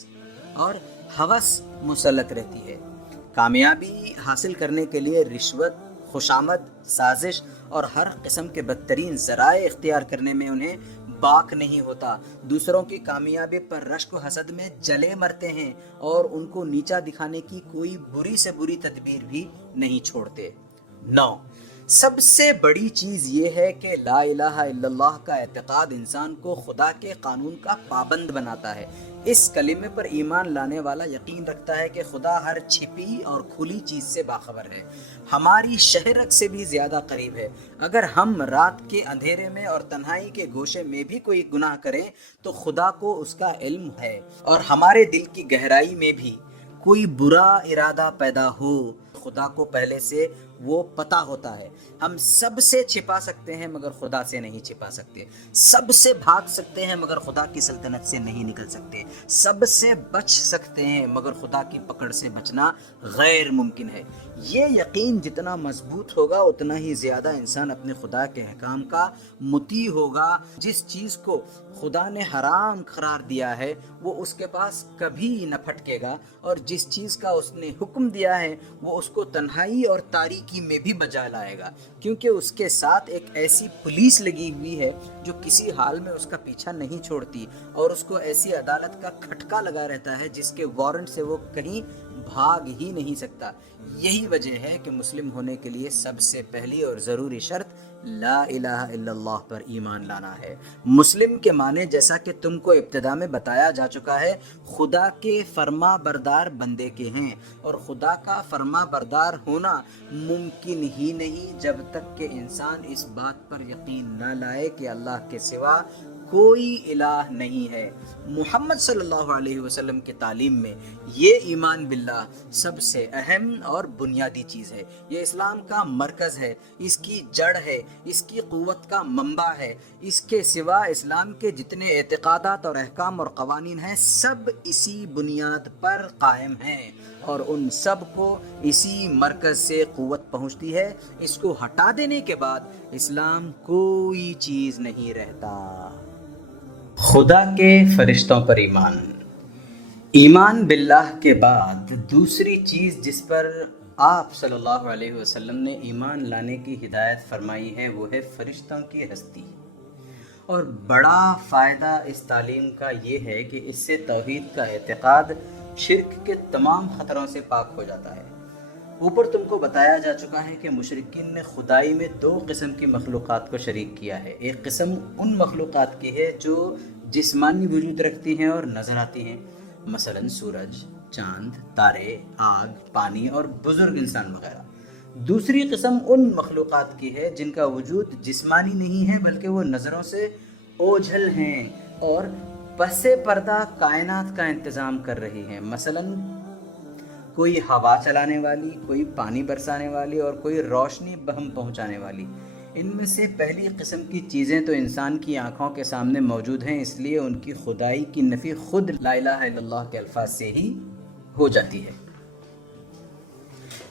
اور ہوس مسلط رہتی ہے۔ کامیابی حاصل کرنے کے لیے رشوت، خوشامد، سازش اور ہر قسم کے بدترین ذرائع اختیار کرنے میں انہیں باک نہیں ہوتا۔ دوسروں کی کامیابی پر رشک و حسد میں جلے مرتے ہیں اور ان کو نیچا دکھانے کی کوئی بری سے بری تدبیر بھی نہیں چھوڑتے۔ 9. سب سے بڑی چیز یہ ہے کہ لا الہ الا اللہ کا اعتقاد انسان کو خدا کے قانون کا پابند بناتا ہے۔ اس کلمے پر ایمان لانے والا یقین رکھتا ہے کہ خدا ہر چھپی اور کھلی چیز سے باخبر ہے، ہماری شہرت سے بھی زیادہ قریب ہے۔ اگر ہم رات کے اندھیرے میں اور تنہائی کے گوشے میں بھی کوئی گناہ کریں تو خدا کو اس کا علم ہے، اور ہمارے دل کی گہرائی میں بھی کوئی برا ارادہ پیدا ہو، خدا کو پہلے سے وہ پتہ ہوتا ہے۔ ہم سب سے چھپا سکتے ہیں مگر خدا سے نہیں چھپا سکتے، سب سے بھاگ سکتے ہیں مگر خدا کی سلطنت سے نہیں نکل سکتے، سب سے بچ سکتے ہیں مگر خدا کی پکڑ سے بچنا غیر ممکن ہے۔ یہ یقین جتنا مضبوط ہوگا اتنا ہی زیادہ انسان اپنے خدا کے احکام کا مطیع ہوگا۔ جس چیز کو خدا نے حرام قرار دیا ہے وہ اس کے پاس کبھی نہ پھٹکے گا، اور جس چیز کا اس نے حکم دیا ہے وہ اس کو تنہائی اور تاریکی میں بھی بجا لائے گا، کیونکہ اس کے ساتھ ایک ایسی پولیس لگی ہوئی ہے جو کسی حال میں اس کا پیچھا نہیں چھوڑتی، اور اس کو ایسی عدالت کا کھٹکا لگا رہتا ہے جس کے وارنٹ سے وہ کہیں بھاگ ہی نہیں سکتا۔ یہی وجہ ہے کہ مسلم ہونے کے لیے سب سے پہلی اور ضروری شرط لا الہ الا اللہ پر ایمان لانا ہے۔ مسلم کے معنی جیسا کہ تم کو ابتدا میں بتایا جا چکا ہے خدا کے فرما بردار بندے کے ہیں، اور خدا کا فرما بردار ہونا ممکن ہی نہیں جب تک کہ انسان اس بات پر یقین نہ لائے کہ اللہ کے سوا کوئی الہ نہیں ہے۔ محمد صلی اللہ علیہ وسلم کی تعلیم میں یہ ایمان باللہ سب سے اہم اور بنیادی چیز ہے۔ یہ اسلام کا مرکز ہے، اس کی جڑ ہے، اس کی قوت کا منبع ہے۔ اس کے سوا اسلام کے جتنے اعتقادات اور احکام اور قوانین ہیں سب اسی بنیاد پر قائم ہیں، اور ان سب کو اسی مرکز سے قوت پہنچتی ہے۔ اس کو ہٹا دینے کے بعد اسلام کوئی چیز نہیں رہتا۔ خدا کے فرشتوں پر ایمان۔ ایمان باللہ کے بعد دوسری چیز جس پر آپ صلی اللہ علیہ وسلم نے ایمان لانے کی ہدایت فرمائی ہے وہ ہے فرشتوں کی ہستی۔ اور بڑا فائدہ اس تعلیم کا یہ ہے کہ اس سے توحید کا اعتقاد شرک کے تمام خطروں سے پاک ہو جاتا ہے۔ اوپر تم کو بتایا جا چکا ہے کہ مشرکین نے خدائی میں دو قسم کی مخلوقات کو شریک کیا ہے۔ ایک قسم ان مخلوقات کی ہے جو جسمانی وجود رکھتی ہیں اور نظر آتی ہیں، مثلا سورج، چاند، تارے، آگ، پانی اور بزرگ انسان وغیرہ۔ دوسری قسم ان مخلوقات کی ہے جن کا وجود جسمانی نہیں ہے بلکہ وہ نظروں سے اوجھل ہیں اور پس پردہ کائنات کا انتظام کر رہی ہیں، مثلا کوئی ہوا چلانے والی، کوئی پانی برسانے والی اور کوئی روشنی بہم پہنچانے والی۔ ان میں سے پہلی قسم کی چیزیں تو انسان کی آنکھوں کے سامنے موجود ہیں، اس لیے ان کی خدائی کی نفی خود لا الہ الا اللہ کے الفاظ سے ہی ہو جاتی ہے۔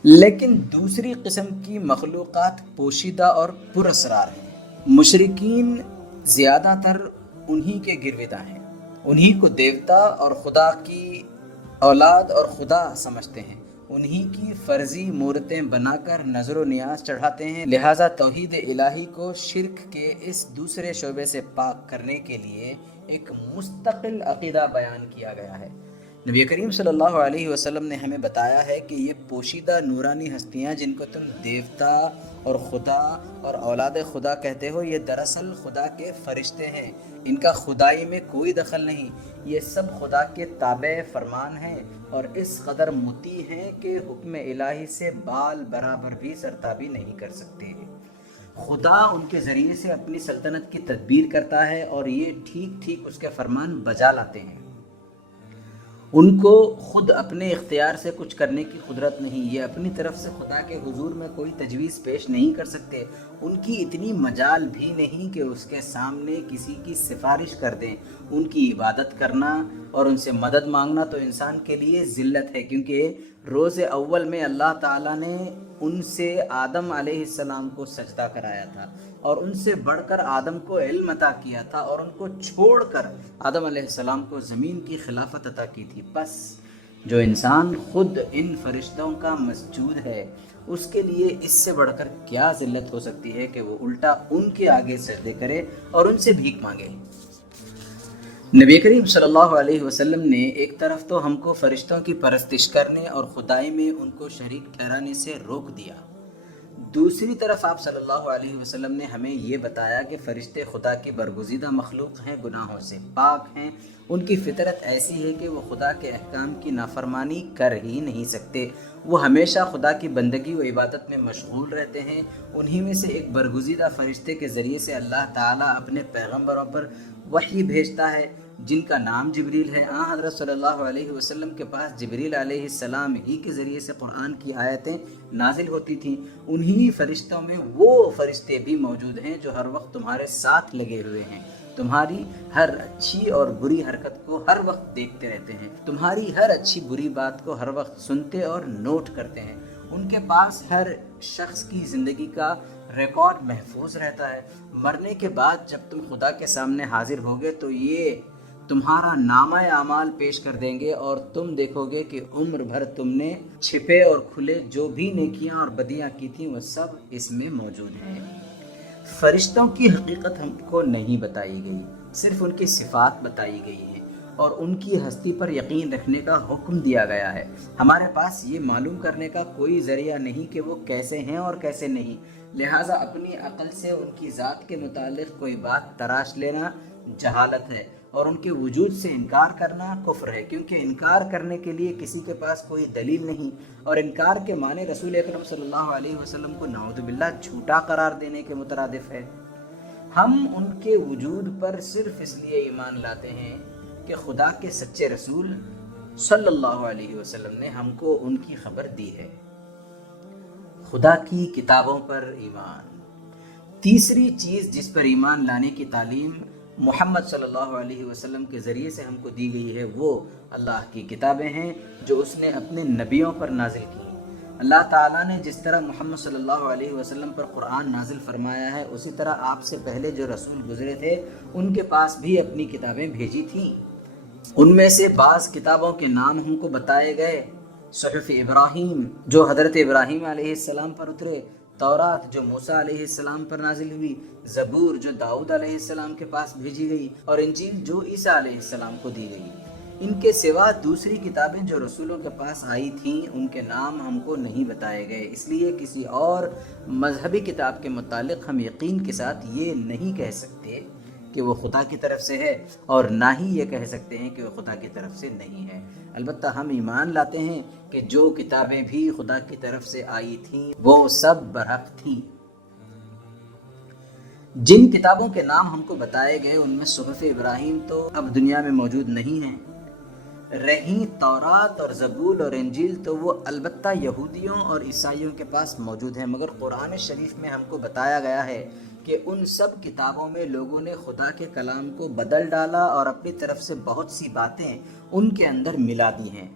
لیکن دوسری قسم کی مخلوقات پوشیدہ اور پر اسرار ہیں۔ مشرکین زیادہ تر انہی کے گرویدہ ہیں، انہی کو دیوتا اور خدا کی اولاد اور خدا سمجھتے ہیں، انہی کی فرضی مورتیں بنا کر نظر و نیاز چڑھاتے ہیں۔ لہٰذا توحید الہی کو شرک کے اس دوسرے شعبے سے پاک کرنے کے لیے ایک مستقل عقیدہ بیان کیا گیا ہے۔ نبی کریم صلی اللہ علیہ وسلم نے ہمیں بتایا ہے کہ یہ پوشیدہ نورانی ہستیاں جن کو تم دیوتا اور خدا اور اولاد خدا کہتے ہو، یہ دراصل خدا کے فرشتے ہیں، ان کا خدائی میں کوئی دخل نہیں، یہ سب خدا کے تابع فرمان ہیں اور اس قدر مطیع ہیں کہ حکم الہی سے بال برابر بھی سرتابی نہیں کر سکتے۔ خدا ان کے ذریعے سے اپنی سلطنت کی تدبیر کرتا ہے اور یہ ٹھیک ٹھیک اس کے فرمان بجا لاتے ہیں۔ ان کو خود اپنے اختیار سے کچھ کرنے کی قدرت نہیں، یہ اپنی طرف سے خدا کے حضور میں کوئی تجویز پیش نہیں کر سکتے، ان کی اتنی مجال بھی نہیں کہ اس کے سامنے کسی کی سفارش کر دیں۔ ان کی عبادت کرنا اور ان سے مدد مانگنا تو انسان کے لیے ذلت ہے، کیونکہ روز اول میں اللہ تعالیٰ نے ان سے آدم علیہ السلام کو سجدہ کرایا تھا، اور ان سے بڑھ کر آدم کو علم عطا کیا تھا، اور ان کو چھوڑ کر آدم علیہ السلام کو زمین کی خلافت عطا کی تھی۔ بس جو انسان خود ان فرشتوں کا مسجود ہے اس کے لیے اس سے بڑھ کر کیا ذلت ہو سکتی ہے کہ وہ الٹا ان کے آگے سجدے کرے اور ان سے بھیک مانگے۔ نبی کریم صلی اللہ علیہ وسلم نے ایک طرف تو ہم کو فرشتوں کی پرستش کرنے اور خدائی میں ان کو شریک ٹھہرانے سے روک دیا، دوسری طرف آپ صلی اللہ علیہ وسلم نے ہمیں یہ بتایا کہ فرشتے خدا کی برگزیدہ مخلوق ہیں، گناہوں سے پاک ہیں، ان کی فطرت ایسی ہے کہ وہ خدا کے احکام کی نافرمانی کر ہی نہیں سکتے، وہ ہمیشہ خدا کی بندگی و عبادت میں مشغول رہتے ہیں۔ انہی میں سے ایک برگزیدہ فرشتے کے ذریعے سے اللہ تعالیٰ اپنے پیغمبروں پر وحی بھیجتا ہے، جن کا نام جبریل ہے، حضرت صلی اللہ علیہ وسلم کے پاس جبریل علیہ السلام ہی کے ذریعے سے قرآن کی آیتیں نازل ہوتی تھیں، انہی فرشتوں میں وہ فرشتے بھی موجود ہیں جو ہر وقت تمہارے ساتھ لگے ہوئے ہیں، تمہاری ہر اچھی اور بری حرکت کو ہر وقت دیکھتے رہتے ہیں، تمہاری ہر اچھی بری بات کو ہر وقت سنتے اور نوٹ کرتے ہیں۔ ان کے پاس ہر شخص کی زندگی کا ریکارڈ محفوظ رہتا ہے۔ مرنے کے بعد جب تم خدا کے سامنے حاضر ہوگے تو یہ تمہارا نامہ اعمال پیش کر دیں گے، اور تم دیکھو گے کہ عمر بھر تم نے چھپے اور کھلے جو بھی نیکیاں اور بدیاں کی تھیں وہ سب اس میں موجود ہیں۔ فرشتوں کی حقیقت ہم کو نہیں بتائی گئی، صرف ان کی صفات بتائی گئی ہیں اور ان کی ہستی پر یقین رکھنے کا حکم دیا گیا ہے۔ ہمارے پاس یہ معلوم کرنے کا کوئی ذریعہ نہیں کہ وہ کیسے ہیں اور کیسے نہیں، لہٰذا اپنی عقل سے ان کی ذات کے متعلق کوئی بات تراش لینا جہالت ہے، اور ان کے وجود سے انکار کرنا کفر ہے، کیونکہ انکار کرنے کے لیے کسی کے پاس کوئی دلیل نہیں، اور انکار کے معنی رسول اکرم صلی اللہ علیہ وسلم کو نعوذ باللہ جھوٹا قرار دینے کے مترادف ہے۔ ہم ان کے وجود پر صرف اس لیے ایمان لاتے ہیں کہ خدا کے سچے رسول صلی اللہ علیہ وسلم نے ہم کو ان کی خبر دی ہے۔ خدا کی کتابوں پر ایمان۔ تیسری چیز جس پر ایمان لانے کی تعلیم محمد صلی اللہ علیہ وسلم کے ذریعے سے ہم کو دی گئی ہے وہ اللہ کی کتابیں ہیں جو اس نے اپنے نبیوں پر نازل کی۔ اللہ تعالیٰ نے جس طرح محمد صلی اللہ علیہ وسلم پر قرآن نازل فرمایا ہے، اسی طرح آپ سے پہلے جو رسول گزرے تھے ان کے پاس بھی اپنی کتابیں بھیجی تھیں۔ ان میں سے بعض کتابوں کے نام ہم کو بتائے گئے: صحف ابراہیم جو حضرت ابراہیم علیہ السلام پر اترے، تورات جو موسیٰ علیہ السلام پر نازل ہوئی، زبور جو داؤد علیہ السلام کے پاس بھیجی گئی، اور انجیل جو عیسیٰ علیہ السلام کو دی گئی۔ ان کے سوا دوسری کتابیں جو رسولوں کے پاس آئی تھیں ان کے نام ہم کو نہیں بتائے گئے، اس لیے کسی اور مذہبی کتاب کے متعلق ہم یقین کے ساتھ یہ نہیں کہہ سکتے کہ وہ خدا کی طرف سے ہے، اور نہ ہی یہ کہہ سکتے ہیں کہ وہ خدا کی طرف سے نہیں ہے۔ البتہ ہم ایمان لاتے ہیں کہ جو کتابیں بھی خدا کی طرف سے آئی تھیں وہ سب برحق تھیں۔ جن کتابوں کے نام ہم کو بتائے گئے ان میں صحف ابراہیم تو اب دنیا میں موجود نہیں ہیں، رہیں تورات اور زبور اور انجیل تو وہ البتہ یہودیوں اور عیسائیوں کے پاس موجود ہیں، مگر قرآن شریف میں ہم کو بتایا گیا ہے کہ ان سب کتابوں میں لوگوں نے خدا کے کلام کو بدل ڈالا اور اپنی طرف سے بہت سی باتیں ان کے اندر ملا دی ہیں۔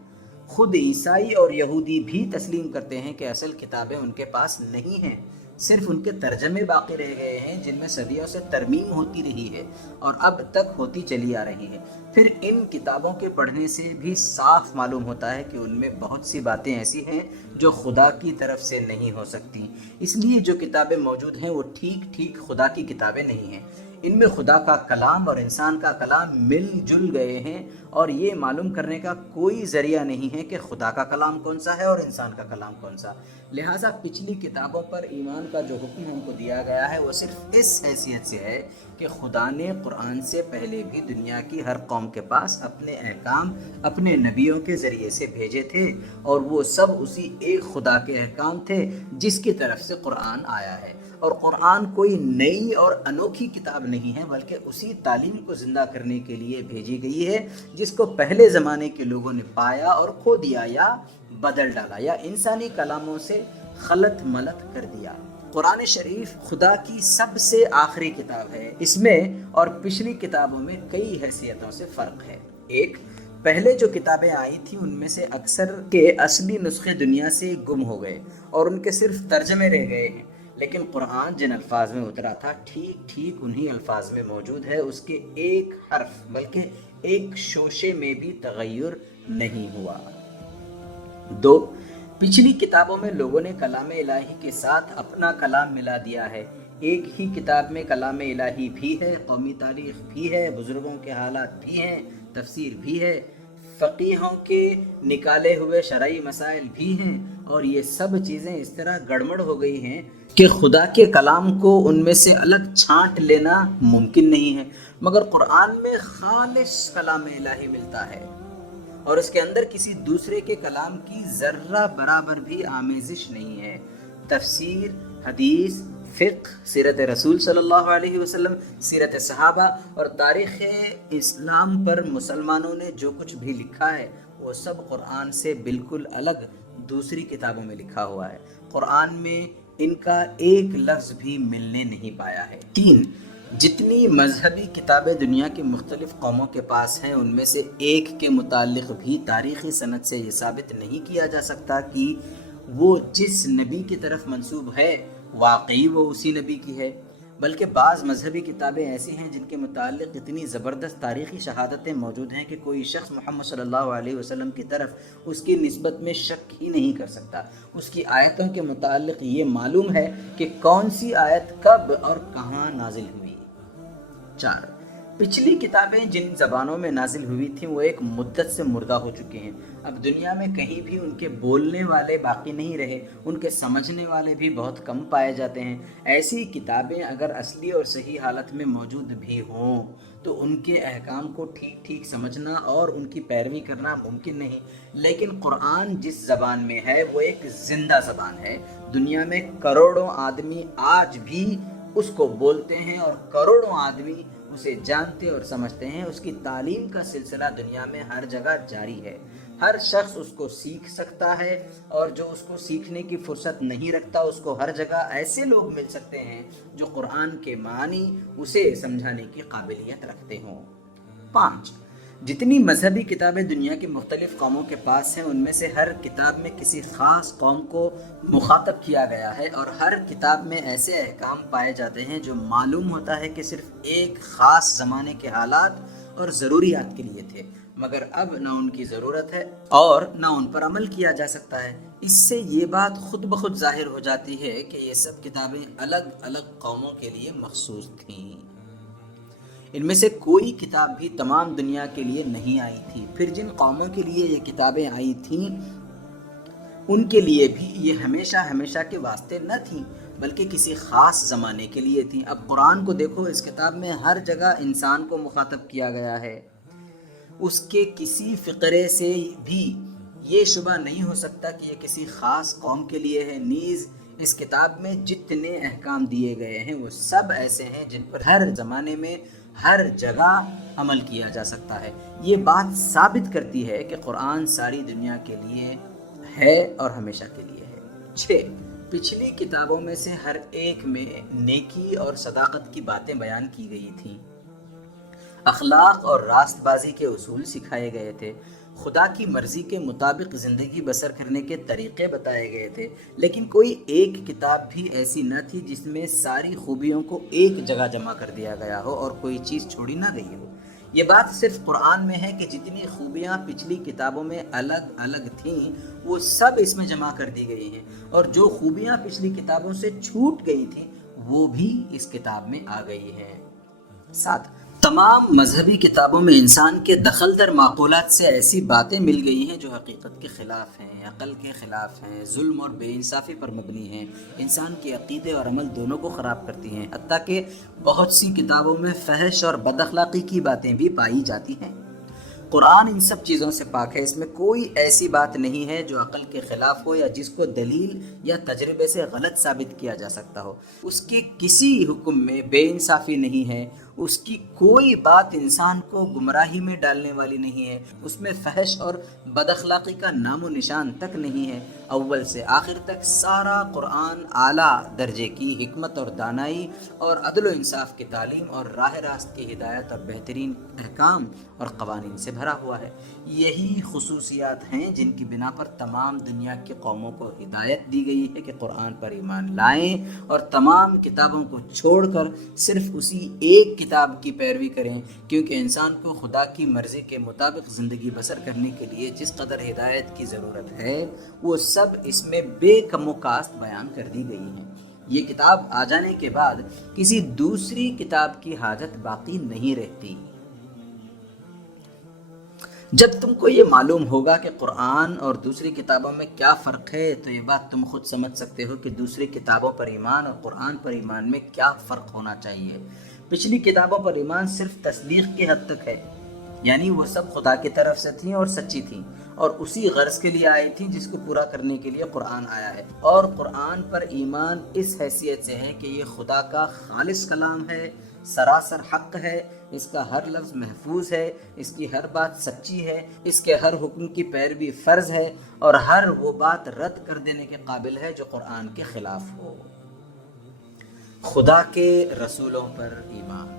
خود عیسائی اور یہودی بھی تسلیم کرتے ہیں کہ اصل کتابیں ان کے پاس نہیں ہیں، صرف ان کے ترجمے باقی رہ گئے ہیں جن میں صدیوں سے ترمیم ہوتی رہی ہے اور اب تک ہوتی چلی آ رہی ہے۔ پھر ان کتابوں کے پڑھنے سے بھی صاف معلوم ہوتا ہے کہ ان میں بہت سی باتیں ایسی ہیں جو خدا کی طرف سے نہیں ہو سکتی، اس لیے جو کتابیں موجود ہیں وہ ٹھیک ٹھیک خدا کی کتابیں نہیں ہیں۔ ان میں خدا کا کلام اور انسان کا کلام مل جل گئے ہیں، اور یہ معلوم کرنے کا کوئی ذریعہ نہیں ہے کہ خدا کا کلام کون سا ہے اور انسان کا کلام کون سا۔ لہٰذا پچھلی کتابوں پر ایمان کا جو حکم ہم کو دیا گیا ہے وہ صرف اس حیثیت سے ہے کہ خدا نے قرآن سے پہلے بھی دنیا کی ہر قوم کے پاس اپنے احکام اپنے نبیوں کے ذریعے سے بھیجے تھے، اور وہ سب اسی ایک خدا کے احکام تھے جس کی طرف سے قرآن آیا ہے۔ اور قرآن کوئی نئی اور انوکھی کتاب نہیں ہے، بلکہ اسی تعلیم کو زندہ کرنے کے لیے بھیجی گئی ہے جس کو پہلے زمانے کے لوگوں نے پایا اور کھو دیا یا بدل ڈالا یا انسانی کلاموں سے خلط ملط کر دیا۔ قرآن شریف خدا کی سب سے آخری کتاب ہے۔ اس میں اور پچھلی کتابوں میں کئی حیثیتوں سے فرق ہے۔ ایک، پہلے جو کتابیں آئی تھیں ان میں سے اکثر کے اصلی نسخے دنیا سے گم ہو گئے اور ان کے صرف ترجمے رہ گئے ہیں، لیکن قرآن جن الفاظ میں اترا تھا ٹھیک ٹھیک انہی الفاظ میں موجود ہے، اس کے ایک حرف بلکہ ایک شوشے میں بھی تغیر نہیں ہوا۔ دو، پچھلی کتابوں میں لوگوں نے کلام الہی کے ساتھ اپنا کلام ملا دیا ہے۔ ایک ہی کتاب میں کلام الہی بھی ہے، قومی تاریخ بھی ہے، بزرگوں کے حالات بھی ہیں، تفسیر بھی ہے، فقیہوں کے نکالے ہوئے شرعی مسائل بھی ہیں، اور یہ سب چیزیں اس طرح گڑبڑ ہو گئی ہیں کہ خدا کے کلام کو ان میں سے الگ چھانٹ لینا ممکن نہیں ہے۔ مگر قرآن میں خالص کلام الہی ملتا ہے اور اس کے اندر کسی دوسرے کے کلام کی ذرہ برابر بھی آمیزش نہیں ہے۔ تفسیر، حدیث، فقہ، سیرت رسول صلی اللہ علیہ وسلم، سیرت صحابہ اور تاریخ اسلام پر مسلمانوں نے جو کچھ بھی لکھا ہے وہ سب قرآن سے بالکل الگ دوسری کتابوں میں لکھا ہوا ہے۔ قرآن میں ان کا ایک لفظ بھی ملنے نہیں پایا ہے۔ 3، جتنی مذہبی کتابیں دنیا کی مختلف قوموں کے پاس ہیں ان میں سے ایک کے متعلق بھی تاریخی سند سے یہ ثابت نہیں کیا جا سکتا کہ وہ جس نبی کی طرف منسوب ہے واقعی وہ اسی نبی کی ہے، بلکہ بعض مذہبی کتابیں ایسی ہیں جن کے متعلق اتنی زبردست تاریخی شہادتیں موجود ہیں کہ کوئی شخص محمد صلی اللہ علیہ وسلم کی طرف اس کی نسبت میں شک ہی نہیں کر سکتا۔ اس کی آیتوں کے متعلق یہ معلوم ہے کہ کون سی آیت کب اور کہاں نازل ہوئی۔ 4، پچھلی کتابیں جن زبانوں میں نازل ہوئی تھیں وہ ایک مدت سے مردہ ہو چکے ہیں، اب دنیا میں کہیں بھی ان کے بولنے والے باقی نہیں رہے، ان کے سمجھنے والے بھی بہت کم پائے جاتے ہیں۔ ایسی کتابیں اگر اصلی اور صحیح حالت میں موجود بھی ہوں تو ان کے احکام کو ٹھیک سمجھنا اور ان کی پیروی کرنا ممکن نہیں، لیکن قرآن جس زبان میں ہے وہ ایک زندہ زبان ہے۔ دنیا میں کروڑوں آدمی آج بھی اس کو بولتے ہیں اور کروڑوں آدمی اسے جانتے اور سمجھتے ہیں۔ اس کی تعلیم کا سلسلہ دنیا میں ہر جگہ جاری ہے، ہر شخص اس کو سیکھ سکتا ہے، اور جو اس کو سیکھنے کی فرصت نہیں رکھتا اس کو ہر جگہ ایسے لوگ مل سکتے ہیں جو قرآن کے معنی اسے سمجھانے کی قابلیت رکھتے ہوں۔ 5، جتنی مذہبی کتابیں دنیا کی مختلف قوموں کے پاس ہیں ان میں سے ہر کتاب میں کسی خاص قوم کو مخاطب کیا گیا ہے، اور ہر کتاب میں ایسے احکام پائے جاتے ہیں جو معلوم ہوتا ہے کہ صرف ایک خاص زمانے کے حالات اور ضروریات کے لیے تھے، مگر اب نہ ان کی ضرورت ہے اور نہ ان پر عمل کیا جا سکتا ہے۔ اس سے یہ بات خود بخود ظاہر ہو جاتی ہے کہ یہ سب کتابیں الگ الگ قوموں کے لیے مخصوص تھیں۔ ان میں سے کوئی کتاب بھی تمام دنیا کے لیے نہیں آئی تھی۔ پھر جن قوموں کے لیے یہ کتابیں آئی تھیں ان کے لیے بھی یہ ہمیشہ کے واسطے نہ تھیں بلکہ کسی خاص زمانے کے لیے تھیں۔ اب قرآن کو دیکھو، اس کتاب میں ہر جگہ انسان کو مخاطب کیا گیا ہے۔ اس کے کسی فقرے سے بھی یہ شبہ نہیں ہو سکتا کہ یہ کسی خاص قوم کے لیے ہے۔ نیز اس کتاب میں جتنے احکام دیے گئے ہیں وہ سب ایسے ہیں جن پر ہر زمانے میں ہر جگہ عمل کیا جا سکتا ہے۔ یہ بات ثابت کرتی ہے کہ قرآن ساری دنیا کے لیے ہے اور ہمیشہ کے لیے ہے۔ 6، پچھلی کتابوں میں سے ہر ایک میں نیکی اور صداقت کی باتیں بیان کی گئی تھیں، اخلاق اور راست بازی کے اصول سکھائے گئے تھے، خدا کی مرضی کے مطابق زندگی بسر کرنے کے طریقے بتائے گئے تھے، لیکن کوئی ایک کتاب بھی ایسی نہ تھی جس میں ساری خوبیوں کو ایک جگہ جمع کر دیا گیا ہو اور کوئی چیز چھوڑی نہ گئی ہو۔ یہ بات صرف قرآن میں ہے کہ جتنی خوبیاں پچھلی کتابوں میں الگ الگ تھیں وہ سب اس میں جمع کر دی گئی ہیں، اور جو خوبیاں پچھلی کتابوں سے چھوٹ گئی تھیں وہ بھی اس کتاب میں آ گئی ہیں۔ 7، تمام مذہبی کتابوں میں انسان کے دخل در معقولات سے ایسی باتیں مل گئی ہیں جو حقیقت کے خلاف ہیں، عقل کے خلاف ہیں، ظلم اور بے انصافی پر مبنی ہیں، انسان کے عقیدے اور عمل دونوں کو خراب کرتی ہیں، حتیٰ کہ بہت سی کتابوں میں فحش اور بد اخلاقی کی باتیں بھی پائی جاتی ہیں۔ قرآن ان سب چیزوں سے پاک ہے، اس میں کوئی ایسی بات نہیں ہے جو عقل کے خلاف ہو یا جس کو دلیل یا تجربے سے غلط ثابت کیا جا سکتا ہو۔ اس کے کسی حکم میں بے انصافی نہیں ہے، اس کی کوئی بات انسان کو گمراہی میں ڈالنے والی نہیں ہے، اس میں فحش اور بد اخلاقی کا نام و نشان تک نہیں ہے۔ اول سے آخر تک سارا قرآن اعلیٰ درجے کی حکمت اور دانائی اور عدل و انصاف کی تعلیم اور راہ راست کی ہدایت اور بہترین احکام اور قوانین سے بھرا ہوا ہے۔ یہی خصوصیات ہیں جن کی بنا پر تمام دنیا کی قوموں کو ہدایت دی گئی ہے کہ قرآن پر ایمان لائیں اور تمام کتابوں کو چھوڑ کر صرف اسی ایک کتاب کی پیروی کریں، کیونکہ انسان کو خدا کی مرضی کے مطابق زندگی بسر کرنے کے لیے جس قدر ہدایت کی ضرورت ہے وہ سب اس میں بے کم و کاست بیان کر دی گئی ہیں۔ یہ کتاب آ جانے کے بعد کسی دوسری کتاب کی حاجت باقی نہیں رہتی۔ جب تم کو یہ معلوم ہوگا کہ قرآن اور دوسری کتابوں میں کیا فرق ہے تو یہ بات تم خود سمجھ سکتے ہو کہ دوسری کتابوں پر ایمان اور قرآن پر ایمان میں کیا فرق ہونا چاہیے۔ پچھلی کتابوں پر ایمان صرف تصدیق کی حد تک ہے، یعنی وہ سب خدا کی طرف سے تھیں اور سچی تھیں، اور اسی غرض کے لیے آئی تھیں جس کو پورا کرنے کے لیے قرآن آیا ہے۔ اور قرآن پر ایمان اس حیثیت سے ہے کہ یہ خدا کا خالص کلام ہے، سراسر حق ہے، اس کا ہر لفظ محفوظ ہے، اس کی ہر بات سچی ہے، اس کے ہر حکم کی پیروی فرض ہے، اور ہر وہ بات رد کر دینے کے قابل ہے جو قرآن کے خلاف ہو۔ خدا کے رسولوں پر ایمان۔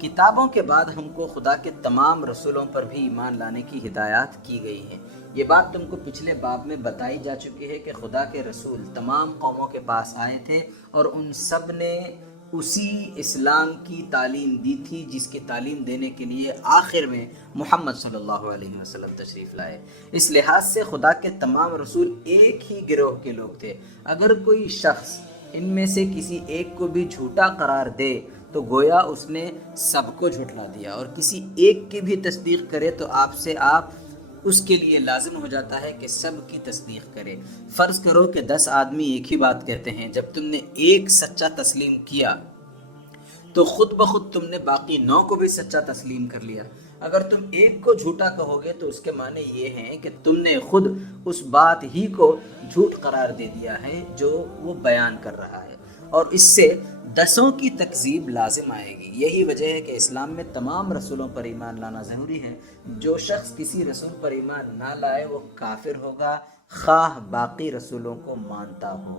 کتابوں کے بعد ہم کو خدا کے تمام رسولوں پر بھی ایمان لانے کی ہدایات کی گئی ہیں۔ یہ بات تم کو پچھلے باب میں بتائی جا چکی ہے کہ خدا کے رسول تمام قوموں کے پاس آئے تھے اور ان سب نے اسی اسلام کی تعلیم دی تھی جس کی تعلیم دینے کے لیے آخر میں محمد صلی اللہ علیہ وسلم تشریف لائے۔ اس لحاظ سے خدا کے تمام رسول ایک ہی گروہ کے لوگ تھے۔ اگر کوئی شخص ان میں سے کسی ایک کو بھی جھوٹا قرار دے تو گویا اس نے سب کو جھٹلا دیا، اور کسی ایک کی بھی تصدیق کرے تو آپ اس کے لیے لازم ہو جاتا ہے کہ سب کی تصدیق کرے۔ فرض کرو کہ 10 آدمی ایک ہی بات کہتے ہیں، جب تم نے ایک سچا تسلیم کیا تو خود بخود تم نے باقی 9 کو بھی سچا تسلیم کر لیا۔ اگر تم ایک کو جھوٹا کہو گے تو اس کے معنی یہ ہیں کہ تم نے خود اس بات ہی کو جھوٹ قرار دے دیا ہے جو وہ بیان کر رہا ہے، اور اس سے 10 کی تکذیب لازم آئے گی۔ یہی وجہ ہے کہ اسلام میں تمام رسولوں پر ایمان لانا ضروری ہے۔ جو شخص کسی رسول پر ایمان نہ لائے وہ کافر ہوگا، خواہ باقی رسولوں کو مانتا ہو۔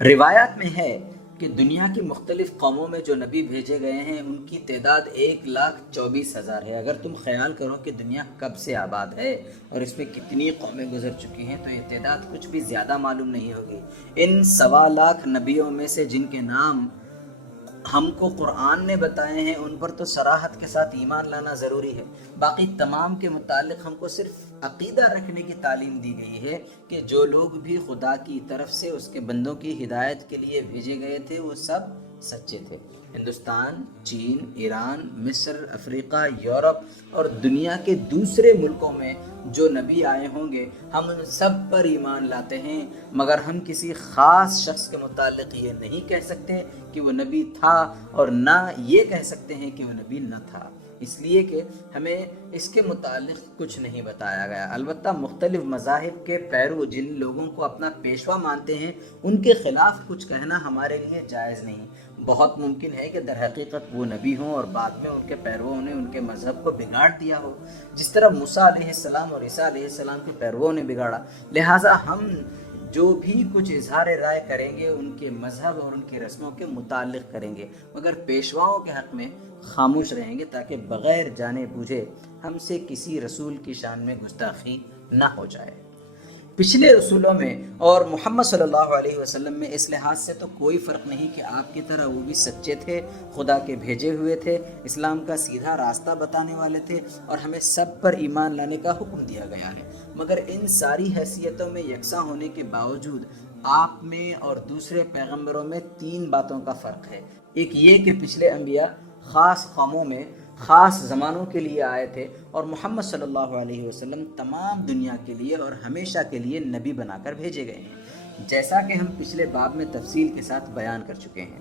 روایات میں ہے کہ دنیا کی مختلف قوموں میں جو نبی بھیجے گئے ہیں ان کی تعداد 1,24,000 ہے۔ اگر تم خیال کرو کہ دنیا کب سے آباد ہے اور اس میں کتنی قومیں گزر چکی ہیں تو یہ تعداد کچھ بھی زیادہ معلوم نہیں ہوگی۔ ان 1.25 نبیوں میں سے جن کے نام ہم کو قرآن نے بتائے ہیں ان پر تو صراحت کے ساتھ ایمان لانا ضروری ہے۔ باقی تمام کے متعلق ہم کو صرف عقیدہ رکھنے کی تعلیم دی گئی ہے کہ جو لوگ بھی خدا کی طرف سے اس کے بندوں کی ہدایت کے لیے بھیجے گئے تھے وہ سب سچے تھے۔ ہندوستان، چین، ایران، مصر، افریقہ، یورپ اور دنیا کے دوسرے ملکوں میں جو نبی آئے ہوں گے ہم ان سب پر ایمان لاتے ہیں، مگر ہم کسی خاص شخص کے متعلق یہ نہیں کہہ سکتے کہ وہ نبی تھا اور نہ یہ کہہ سکتے ہیں کہ وہ نبی نہ تھا، اس لیے کہ ہمیں اس کے متعلق کچھ نہیں بتایا گیا۔ البتہ مختلف مذاہب کے پیرو جن لوگوں کو اپنا پیشوا مانتے ہیں ان کے خلاف کچھ کہنا ہمارے لیے جائز نہیں۔ بہت ممکن ہے کہ در حقیقت وہ نبی ہوں اور بعد میں ان کے پیرووں نے ان کے مذہب کو بگاڑ دیا ہو، جس طرح موسیٰ علیہ السلام اور عیسیٰ علیہ السلام کے پیرووں نے بگاڑا۔ لہٰذا ہم جو بھی کچھ اظہار رائے کریں گے ان کے مذہب اور ان کی رسموں کے متعلق کریں گے، مگر پیشواؤں کے حق میں خاموش رہیں گے تاکہ بغیر جانے بوجھے ہم سے کسی رسول کی شان میں گستاخی نہ ہو جائے۔ پچھلے رسولوں میں اور محمد صلی اللہ علیہ وسلم میں اس لحاظ سے تو کوئی فرق نہیں کہ آپ کی طرح وہ بھی سچے تھے، خدا کے بھیجے ہوئے تھے، اسلام کا سیدھا راستہ بتانے والے تھے، اور ہمیں سب پر ایمان لانے کا حکم دیا گیا ہے۔ مگر ان ساری حیثیتوں میں یکساں ہونے کے باوجود آپ میں اور دوسرے پیغمبروں میں 3 باتوں کا فرق ہے۔ ایک یہ کہ پچھلے انبیاء خاص قوموں میں خاص زمانوں کے لیے آئے تھے، اور محمد صلی اللہ علیہ وسلم تمام دنیا کے لیے اور ہمیشہ کے لیے نبی بنا کر بھیجے گئے ہیں، جیسا کہ ہم پچھلے باب میں تفصیل کے ساتھ بیان کر چکے ہیں۔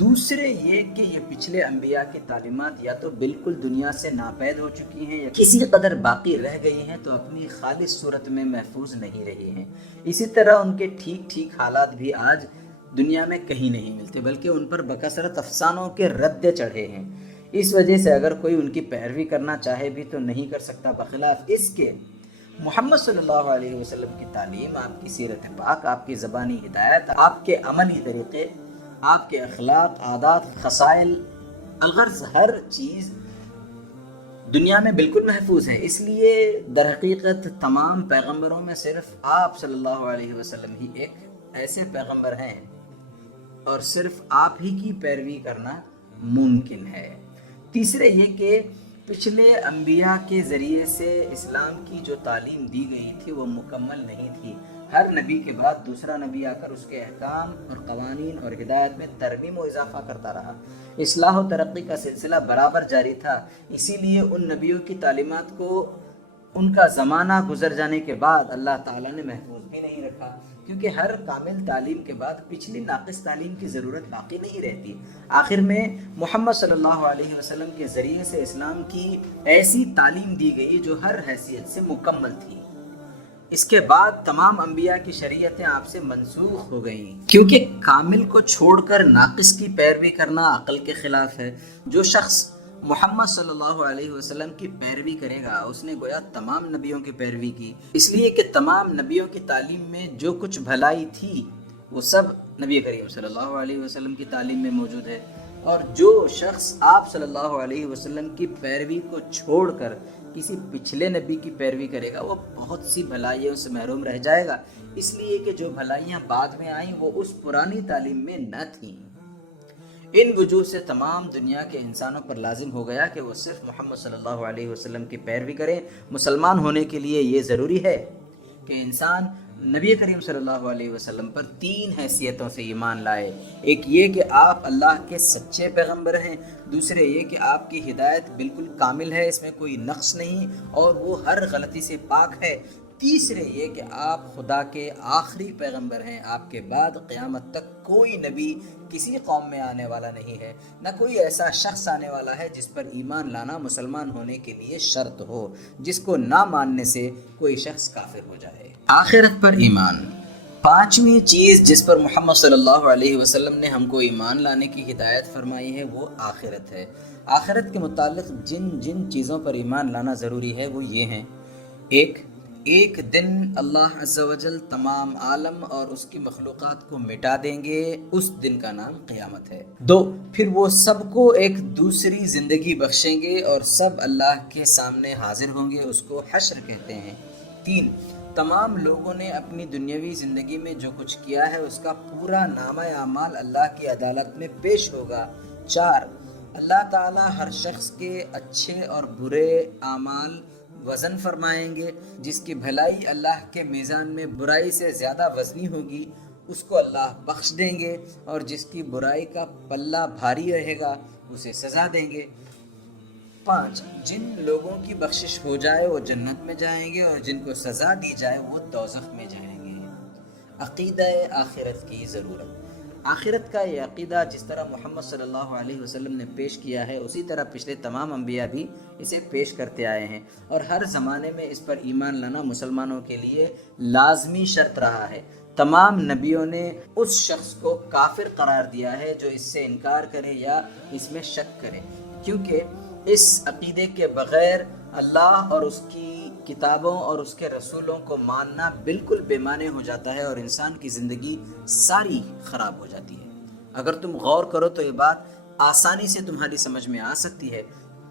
دوسرے یہ کہ یہ پچھلے انبیاء کی تعلیمات یا تو بالکل دنیا سے ناپید ہو چکی ہیں یا کسی قدر باقی رہ گئی ہیں تو اپنی خالص صورت میں محفوظ نہیں رہی ہیں۔ اسی طرح ان کے ٹھیک حالات بھی آج دنیا میں کہیں نہیں ملتے، بلکہ ان پر بکثرت افسانوں کے ردے چڑھے ہیں۔ اس وجہ سے اگر کوئی ان کی پیروی کرنا چاہے بھی تو نہیں کر سکتا، بخلاف اس کے محمد صلی اللہ علیہ وسلم کی تعلیم، آپ کی سیرت پاک، آپ کی زبانی ہدایت، آپ کے عملی طریقے، آپ کے اخلاق، عادات، خصائل، الغرض ہر چیز دنیا میں بالکل محفوظ ہے۔ اس لیے در حقیقت تمام پیغمبروں میں صرف آپ صلی اللہ علیہ وسلم ہی ایک ایسے پیغمبر ہیں اور صرف آپ ہی کی پیروی کرنا ممکن ہے۔ تیسرے یہ کہ پچھلے انبیاء کے ذریعے سے اسلام کی جو تعلیم دی گئی تھی وہ مکمل نہیں تھی۔ ہر نبی کے بعد دوسرا نبی آ کر اس کے احکام اور قوانین اور ہدایت میں ترمیم و اضافہ کرتا رہا۔ اصلاح و ترقی کا سلسلہ برابر جاری تھا، اسی لیے ان نبیوں کی تعلیمات کو ان کا زمانہ گزر جانے کے بعد اللہ تعالیٰ نے محفوظ بھی نہیں رکھا۔ کیونکہ ہر کامل تعلیم کے بعد پچھلی ناقص تعلیم کی ضرورت باقی نہیں رہتی۔ آخر میں محمد صلی اللہ علیہ وسلم کے ذریعے سے اسلام کی ایسی تعلیم دی گئی جو ہر حیثیت سے مکمل تھی۔ اس کے بعد تمام انبیاء کی شریعتیں آپ سے منسوخ ہو گئیں، کیونکہ کامل کو چھوڑ کر ناقص کی پیروی کرنا عقل کے خلاف ہے۔ جو شخص محمد صلی اللہ علیہ وسلم کی پیروی کرے گا اس نے گویا تمام نبیوں کی پیروی کی، اس لیے کہ تمام نبیوں کی تعلیم میں جو کچھ بھلائی تھی وہ سب نبی کریم صلی اللہ علیہ وسلم کی تعلیم میں موجود ہے، اور جو شخص آپ صلی اللہ علیہ وسلم کی پیروی کو چھوڑ کر کسی پچھلے نبی کی پیروی کرے گا وہ بہت سی بھلائیوں سے محروم رہ جائے گا، اس لیے کہ جو بھلائیاں بعد میں آئیں وہ اس پرانی تعلیم میں نہ تھیں۔ ان وجوہ سے تمام دنیا کے انسانوں پر لازم ہو گیا کہ وہ صرف محمد صلی اللہ علیہ وسلم کی پیروی کریں۔ مسلمان ہونے کے لیے یہ ضروری ہے کہ انسان نبی کریم صلی اللہ علیہ وسلم پر 3 حیثیتوں سے ایمان لائے۔ ایک یہ کہ آپ اللہ کے سچے پیغمبر ہیں، دوسرے یہ کہ آپ کی ہدایت بالکل کامل ہے، اس میں کوئی نقص نہیں اور وہ ہر غلطی سے پاک ہے، تیسرے یہ کہ آپ خدا کے آخری پیغمبر ہیں، آپ کے بعد قیامت تک کوئی نبی کسی قوم میں آنے والا نہیں ہے، نہ کوئی ایسا شخص آنے والا ہے جس پر ایمان لانا مسلمان ہونے کے لیے شرط ہو، جس کو نہ ماننے سے کوئی شخص کافر ہو جائے۔ آخرت پر ایمان، 5ویں چیز جس پر محمد صلی اللہ علیہ وسلم نے ہم کو ایمان لانے کی ہدایت فرمائی ہے وہ آخرت ہے۔ آخرت کے متعلق جن جن چیزوں پر ایمان لانا ضروری ہے وہ یہ ہیں: ایک دن اللہ عز و جل تمام عالم اور اس کی مخلوقات کو مٹا دیں گے، اس دن کا نام قیامت ہے۔ 2، پھر وہ سب کو ایک دوسری زندگی بخشیں گے اور سب اللہ کے سامنے حاضر ہوں گے، اس کو حشر کہتے ہیں۔ 3، تمام لوگوں نے اپنی دنیاوی زندگی میں جو کچھ کیا ہے اس کا پورا نامہ اعمال اللہ کی عدالت میں پیش ہوگا۔ 4، اللہ تعالیٰ ہر شخص کے اچھے اور برے اعمال وزن فرمائیں گے، جس کی بھلائی اللہ کے میزان میں برائی سے زیادہ وزنی ہوگی اس کو اللہ بخش دیں گے، اور جس کی برائی کا پلہ بھاری رہے گا اسے سزا دیں گے۔ 5، جن لوگوں کی بخشش ہو جائے وہ جنت میں جائیں گے اور جن کو سزا دی جائے وہ دوزخ میں جائیں گے۔ عقیدہ آخرت کی ضرورت، آخرت کا یہ عقیدہ جس طرح محمد صلی اللہ علیہ وسلم نے پیش کیا ہے اسی طرح پچھلے تمام انبیاء بھی اسے پیش کرتے آئے ہیں، اور ہر زمانے میں اس پر ایمان لانا مسلمانوں کے لیے لازمی شرط رہا ہے۔ تمام نبیوں نے اس شخص کو کافر قرار دیا ہے جو اس سے انکار کرے یا اس میں شک کرے، کیونکہ اس عقیدے کے بغیر اللہ اور اس کی کتابوں اور اس کے رسولوں کو ماننا بالکل بے معنی ہو جاتا ہے اور انسان کی زندگی ساری خراب ہو جاتی ہے۔ اگر تم غور کرو تو یہ بات آسانی سے تمہاری سمجھ میں آ سکتی ہے۔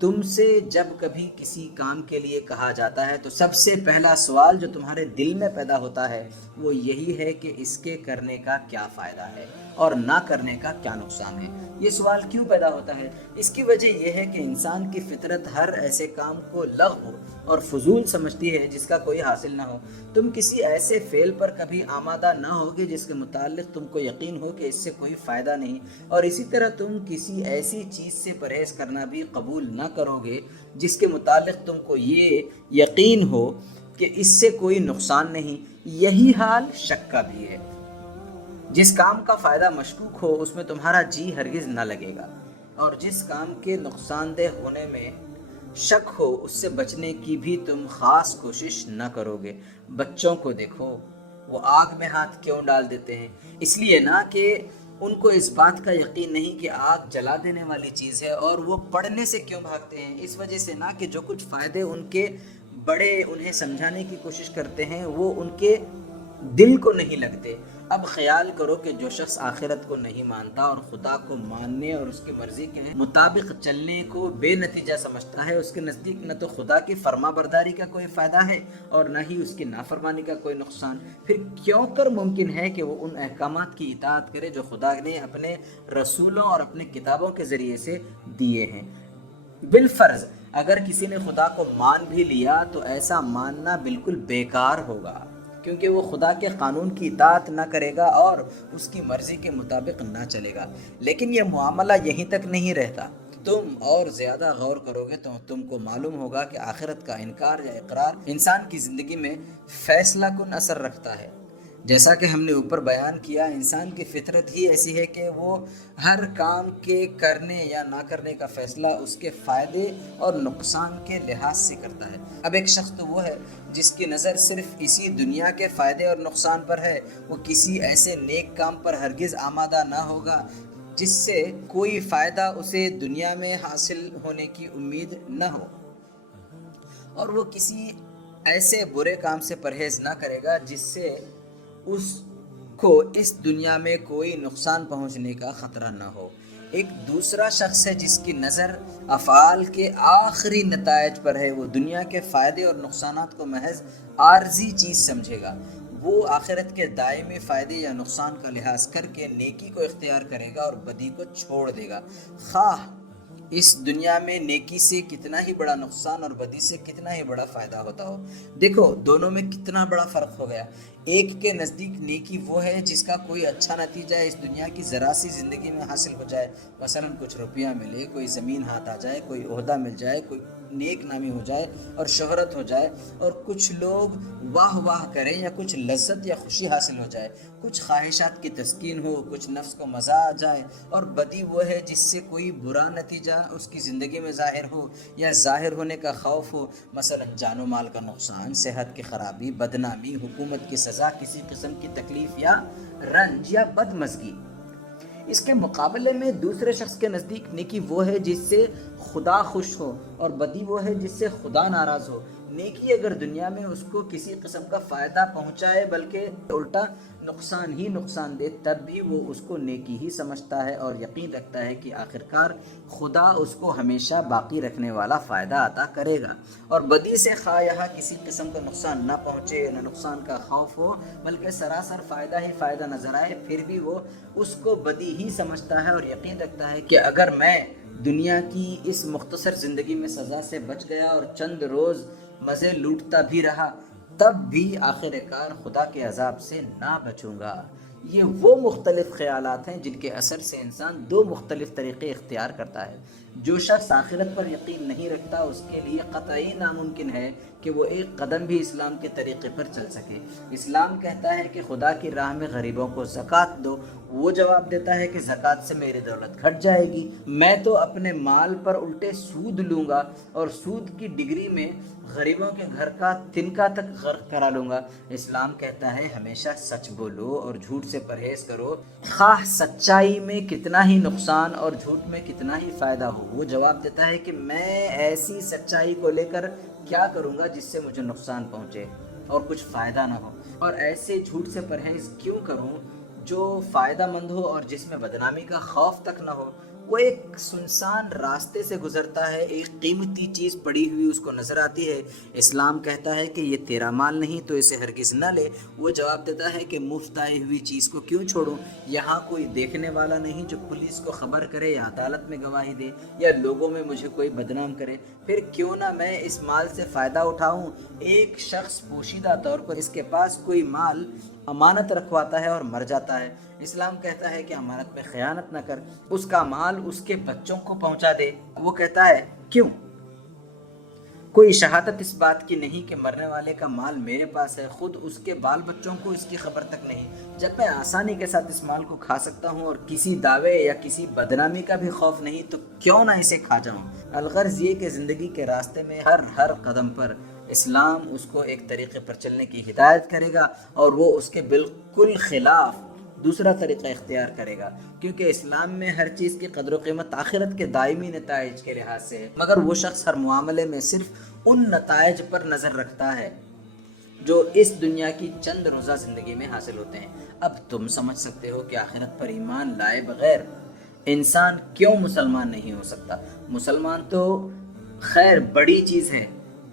تم سے جب کبھی کسی کام کے لیے کہا جاتا ہے تو سب سے پہلا سوال جو تمہارے دل میں پیدا ہوتا ہے وہ یہی ہے کہ اس کے کرنے کا کیا فائدہ ہے اور نہ کرنے کا کیا نقصان ہے۔ یہ سوال کیوں پیدا ہوتا ہے؟ اس کی وجہ یہ ہے کہ انسان کی فطرت ہر ایسے کام کو لغو اور فضول سمجھتی ہے جس کا کوئی حاصل نہ ہو۔ تم کسی ایسے فعل پر کبھی آمادہ نہ ہوگے جس کے متعلق تم کو یقین ہو کہ اس سے کوئی فائدہ نہیں، اور اسی طرح تم کسی ایسی چیز سے پرہیز کرنا بھی قبول نہ کرو گے جس کے متعلق تم کو یہ یقین ہو کہ اس سے کوئی نقصان نہیں۔ یہی حال شک کا بھی ہے۔ جس کام کا فائدہ مشکوک ہو اس میں تمہارا جی ہرگز نہ لگے گا، اور جس کام کے نقصان دہ ہونے میں شک ہو اس سے بچنے کی بھی تم خاص کوشش نہ کرو گے۔ بچوں کو دیکھو، وہ آگ میں ہاتھ کیوں ڈال دیتے ہیں؟ اس لیے نہ کہ ان کو اس بات کا یقین نہیں کہ آگ جلا دینے والی چیز ہے، اور وہ پڑھنے سے کیوں بھاگتے ہیں؟ اس وجہ سے نہ کہ جو کچھ فائدے ان کے بڑے انہیں سمجھانے کی کوشش کرتے ہیں وہ ان کے دل کو نہیں لگتے۔ اب خیال کرو کہ جو شخص آخرت کو نہیں مانتا اور خدا کو ماننے اور اس کی مرضی کے مطابق چلنے کو بے نتیجہ سمجھتا ہے، اس کے نزدیک نہ تو خدا کی فرما برداری کا کوئی فائدہ ہے اور نہ ہی اس کی نافرمانی کا کوئی نقصان، پھر کیوں کر ممکن ہے کہ وہ ان احکامات کی اطاعت کرے جو خدا نے اپنے رسولوں اور اپنے کتابوں کے ذریعے سے دیے ہیں؟ بالفرض اگر کسی نے خدا کو مان بھی لیا تو ایسا ماننا بالکل بیکار ہوگا، کیونکہ وہ خدا کے قانون کی اطاعت نہ کرے گا اور اس کی مرضی کے مطابق نہ چلے گا۔ لیکن یہ معاملہ یہیں تک نہیں رہتا۔ تم اور زیادہ غور کرو گے تو تم کو معلوم ہوگا کہ آخرت کا انکار یا اقرار انسان کی زندگی میں فیصلہ کن اثر رکھتا ہے۔ جیسا کہ ہم نے اوپر بیان کیا، انسان کی فطرت ہی ایسی ہے کہ وہ ہر کام کے کرنے یا نہ کرنے کا فیصلہ اس کے فائدے اور نقصان کے لحاظ سے کرتا ہے۔ اب ایک شخص تو وہ ہے جس کی نظر صرف اسی دنیا کے فائدے اور نقصان پر ہے، وہ کسی ایسے نیک کام پر ہرگز آمادہ نہ ہوگا جس سے کوئی فائدہ اسے دنیا میں حاصل ہونے کی امید نہ ہو، اور وہ کسی ایسے برے کام سے پرہیز نہ کرے گا جس سے اس کو اس دنیا میں کوئی نقصان پہنچنے کا خطرہ نہ ہو۔ ایک دوسرا شخص ہے جس کی نظر افعال کے آخری نتائج پر ہے، وہ دنیا کے فائدے اور نقصانات کو محض عارضی چیز سمجھے گا۔ وہ آخرت کے دائمی فائدے یا نقصان کا لحاظ کر کے نیکی کو اختیار کرے گا اور بدی کو چھوڑ دے گا، خواہ اس دنیا میں نیکی سے کتنا ہی بڑا نقصان اور بدی سے کتنا ہی بڑا فائدہ ہوتا ہو۔ دیکھو دونوں میں کتنا بڑا فرق ہو گیا۔ ایک کے نزدیک نیکی وہ ہے جس کا کوئی اچھا نتیجہ اس دنیا کی ذرا سی زندگی میں حاصل ہو جائے، مثلا کچھ روپیہ ملے، کوئی زمین ہاتھ آ جائے، کوئی عہدہ مل جائے، کوئی نیک نامی ہو جائے اور شہرت ہو جائے، اور کچھ لوگ واہ واہ کریں یا کچھ لذت یا خوشی حاصل ہو جائے، کچھ خواہشات کی تسکین ہو، کچھ نفس کو مزہ آ جائے۔ اور بدی وہ ہے جس سے کوئی برا نتیجہ اس کی زندگی میں ظاہر ہو یا ظاہر ہونے کا خوف ہو، مثلا جان و مال کا نقصان، صحت کی خرابی، بدنامی، حکومت کی سزا، کسی قسم کی تکلیف یا رنج یا بدمزگی۔ اس کے مقابلے میں دوسرے شخص کے نزدیک نیکی وہ ہے جس سے خدا خوش ہو، اور بدی وہ ہے جس سے خدا ناراض ہو۔ نیکی اگر دنیا میں اس کو کسی قسم کا فائدہ پہنچائے بلکہ الٹا نقصان ہی نقصان دے، تب بھی وہ اس کو نیکی ہی سمجھتا ہے اور یقین رکھتا ہے کہ آخرکار خدا اس کو ہمیشہ باقی رکھنے والا فائدہ عطا کرے گا۔ اور بدی سے خواہ یہاں کسی قسم کا نقصان نہ پہنچے، نہ نقصان کا خوف ہو، بلکہ سراسر فائدہ ہی فائدہ نظر آئے، پھر بھی وہ اس کو بدی ہی سمجھتا ہے اور یقین رکھتا ہے کہ اگر میں دنیا کی اس مختصر زندگی میں سزا سے بچ گیا اور چند روز مزے لوٹتا بھی رہا، تب بھی آخر کار خدا کے عذاب سے نہ بچوں گا۔ یہ وہ مختلف خیالات ہیں جن کے اثر سے انسان دو مختلف طریقے اختیار کرتا ہے۔ جو شخص آخرت پر یقین نہیں رکھتا، اس کے لیے قطعی ناممکن ہے کہ وہ ایک قدم بھی اسلام کے طریقے پر چل سکے۔ اسلام کہتا ہے کہ خدا کی راہ میں غریبوں کو زکوٰۃ دو، وہ جواب دیتا ہے کہ زکوٰۃ سے میری دولت گھٹ جائے گی، میں تو اپنے مال پر الٹے سود لوں گا اور سود کی ڈگری میں غریبوں کے گھر کا تنکا تک غرق کرا لوں گا۔ اسلام کہتا ہے ہمیشہ سچ بولو اور جھوٹ سے پرہیز کرو، خواہ سچائی میں کتنا ہی نقصان اور جھوٹ میں کتنا ہی فائدہ ہو۔ وہ جواب دیتا ہے کہ میں ایسی سچائی کو لے کر کیا کروں گا جس سے مجھے نقصان پہنچے اور کچھ فائدہ نہ ہو، اور ایسے جھوٹ سے پرہیز کیوں کروں جو فائدہ مند ہو اور جس میں بدنامی کا خوف تک نہ ہو۔ وہ ایک سنسان راستے سے گزرتا ہے، ایک قیمتی چیز پڑی ہوئی اس کو نظر آتی ہے، اسلام کہتا ہے کہ یہ تیرا مال نہیں تو اسے ہرگز نہ لے۔ وہ جواب دیتا ہے کہ مفت آئی ہوئی چیز کو کیوں چھوڑوں، یہاں کوئی دیکھنے والا نہیں جو پولیس کو خبر کرے یا عدالت میں گواہی دے یا لوگوں میں مجھے کوئی بدنام کرے، پھر کیوں نہ میں اس مال سے فائدہ اٹھاؤں۔ ایک شخص پوشیدہ طور پر اس کے پاس کوئی مال امانت رکھواتا ہے اور مر جاتا ہے، اسلام کہتا ہے کہ امانت میں خیانت نہ کر، اس کا مال اس کے بچوں کو پہنچا دے۔ وہ کہتا ہے کیوں؟ کوئی شہادت اس بات کی نہیں کہ مرنے والے کا مال میرے پاس ہے، خود اس کے بال بچوں کو اس کی خبر تک نہیں۔ جب میں آسانی کے ساتھ اس مال کو کھا سکتا ہوں اور کسی دعوے یا کسی بدنامی کا بھی خوف نہیں، تو کیوں نہ اسے کھا جاؤں۔ الغرض یہ کہ زندگی کے راستے میں ہر قدم پر اسلام اس کو ایک طریقے پر چلنے کی ہدایت کرے گا اور وہ اس کے بالکل خلاف دوسرا طریقہ اختیار کرے گا، کیونکہ اسلام میں ہر چیز کی قدر و قیمت آخرت کے دائمی نتائج کے لحاظ سے ہے، مگر وہ شخص ہر معاملے میں صرف ان نتائج پر نظر رکھتا ہے جو اس دنیا کی چند روزہ زندگی میں حاصل ہوتے ہیں۔ اب تم سمجھ سکتے ہو کہ آخرت پر ایمان لائے بغیر انسان کیوں مسلمان نہیں ہو سکتا۔ مسلمان تو خیر بڑی چیز ہے،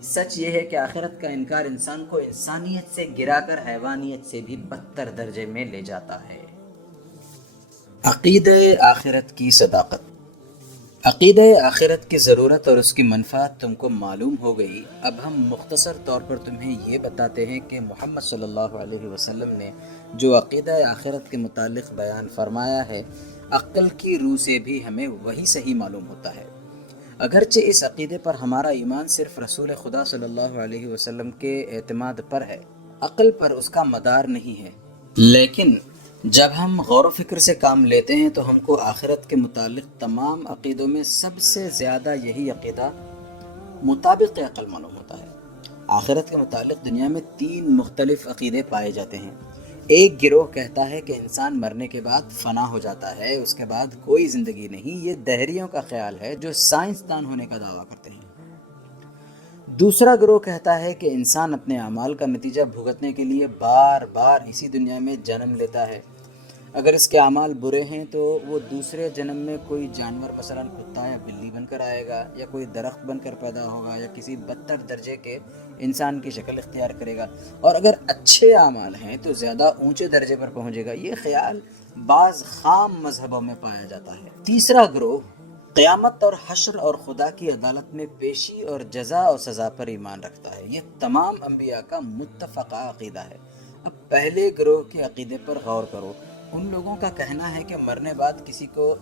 سچ یہ ہے کہ آخرت کا انکار انسان کو انسانیت سے گرا کر حیوانیت سے بھی بدتر درجے میں لے جاتا ہے۔ عقیدہ آخرت کی صداقت۔ عقیدہ آخرت کی ضرورت اور اس کی منفعت تم کو معلوم ہو گئی۔ اب ہم مختصر طور پر تمہیں یہ بتاتے ہیں کہ محمد صلی اللہ علیہ وسلم نے جو عقیدہ آخرت کے متعلق بیان فرمایا ہے، عقل کی روح سے بھی ہمیں وہی صحیح معلوم ہوتا ہے۔ اگرچہ اس عقیدے پر ہمارا ایمان صرف رسول خدا صلی اللہ علیہ وسلم کے اعتماد پر ہے، عقل پر اس کا مدار نہیں ہے۔ لیکن جب ہم غور و فکر سے کام لیتے ہیں تو ہم کو آخرت کے متعلق تمام عقیدوں میں سب سے زیادہ یہی عقیدہ مطابق عقل معلوم ہوتا ہے۔ آخرت کے متعلق دنیا میں 3 مختلف عقیدے پائے جاتے ہیں۔ ایک گروہ کہتا ہے کہ انسان مرنے کے بعد فنا ہو جاتا ہے، اس کے بعد کوئی زندگی نہیں۔ یہ دہریوں کا خیال ہے جو سائنسدان ہونے کا دعویٰ کرتے ہیں۔ دوسرا گروہ کہتا ہے کہ انسان اپنے اعمال کا نتیجہ بھگتنے کے لیے بار بار اسی دنیا میں جنم لیتا ہے۔ اگر اس کے اعمال برے ہیں تو وہ دوسرے جنم میں کوئی جانور مثلا کتا یا بلی بن کر آئے گا، یا کوئی درخت بن کر پیدا ہوگا، یا کسی بدتر درجے کے انسان کی شکل اختیار کرے گا، اور اگر اچھے اعمال ہیں تو زیادہ اونچے درجے پر پہنچے گا۔ یہ خیال بعض خام مذہبوں میں پایا جاتا ہے۔ تیسرا گروہ قیامت اور حشر اور خدا کی عدالت میں پیشی اور جزا اور سزا پر ایمان رکھتا ہے۔ یہ تمام انبیاء کا متفقہ عقیدہ ہے۔ اب پہلے گروہ کے عقیدے پر غور کرو۔ ان لوگوں کا کہنا ہے کہ مرنے بعد کسی کو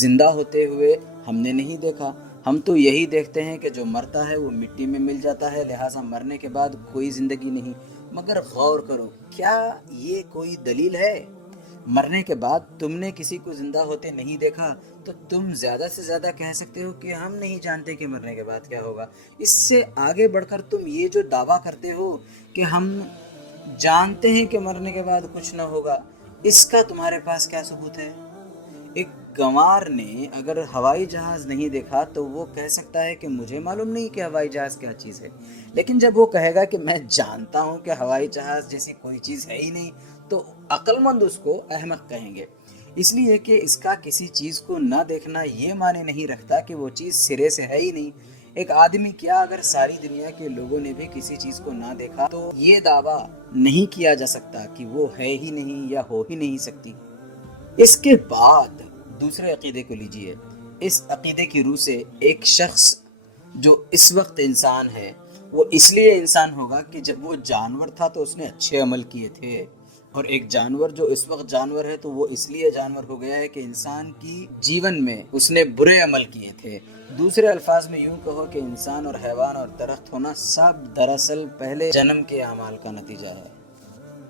زندہ ہوتے ہوئے ہم نے نہیں دیکھا، ہم تو یہی دیکھتے ہیں کہ جو مرتا ہے وہ مٹی میں مل جاتا ہے، لہٰذا مرنے کے بعد کوئی زندگی نہیں۔ مگر غور کرو، کیا یہ کوئی دلیل ہے؟ مرنے کے بعد تم نے کسی کو زندہ ہوتے نہیں دیکھا تو تم زیادہ سے زیادہ کہہ سکتے ہو کہ ہم نہیں جانتے کہ مرنے کے بعد کیا ہوگا۔ اس سے آگے بڑھ کر تم یہ جو دعویٰ کرتے ہو کہ ہم جانتے ہیں کہ مرنے کے بعد کچھ نہ ہوگا، اس کا تمہارے پاس کیا ثبوت ہے؟ ایک گنوار نے اگر ہوائی جہاز نہیں دیکھا تو وہ کہہ سکتا ہے کہ مجھے معلوم نہیں کہ ہوائی جہاز کیا چیز ہے، لیکن جب وہ کہے گا کہ میں جانتا ہوں کہ ہوائی جہاز جیسی کوئی چیز ہے ہی نہیں، تو عقل مند اس کو احمق کہیں گے۔ اس لیے کہ اس کا کسی چیز کو نہ دیکھنا یہ معنی نہیں رکھتا کہ وہ چیز سرے سے ہے ہی نہیں۔ ایک آدمی کیا اگر ساری دنیا کے لوگوں نے بھی کسی چیز کو نہ دیکھا تو یہ دعویٰ نہیں کیا جا سکتا کہ وہ ہے ہی نہیں یا ہو ہی نہیں سکتی۔ اس کے بعد دوسرے عقیدے کو لیجئے۔ اس عقیدے کی روح سے ایک شخص جو اس وقت انسان ہے وہ اس لیے انسان ہوگا کہ جب وہ جانور تھا تو اس نے اچھے عمل کیے تھے، اور ایک جانور جو اس وقت جانور ہے تو وہ اس لیے جانور ہو گیا ہے کہ انسان کی جیون میں اس نے برے عمل کیے تھے۔ دوسرے الفاظ میں یوں کہو کہ انسان اور حیوان اور درخت ہونا سب دراصل پہلے جنم کے اعمال کا نتیجہ ہے۔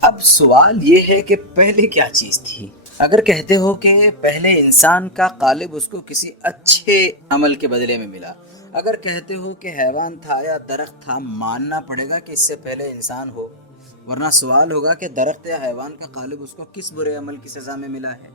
اب سوال یہ ہے کہ پہلے کیا چیز تھی؟ اگر کہتے ہو کہ پہلے انسان کا قالب اس کو کسی اچھے عمل کے بدلے میں ملا، اگر کہتے ہو کہ حیوان تھا یا درخت تھا، ماننا پڑے گا کہ اس سے پہلے انسان ہو، ورنہ سوال ہوگا کہ درخت یا حیوان کا قالب اس کو کس برے عمل کی سزا میں ملا ہے۔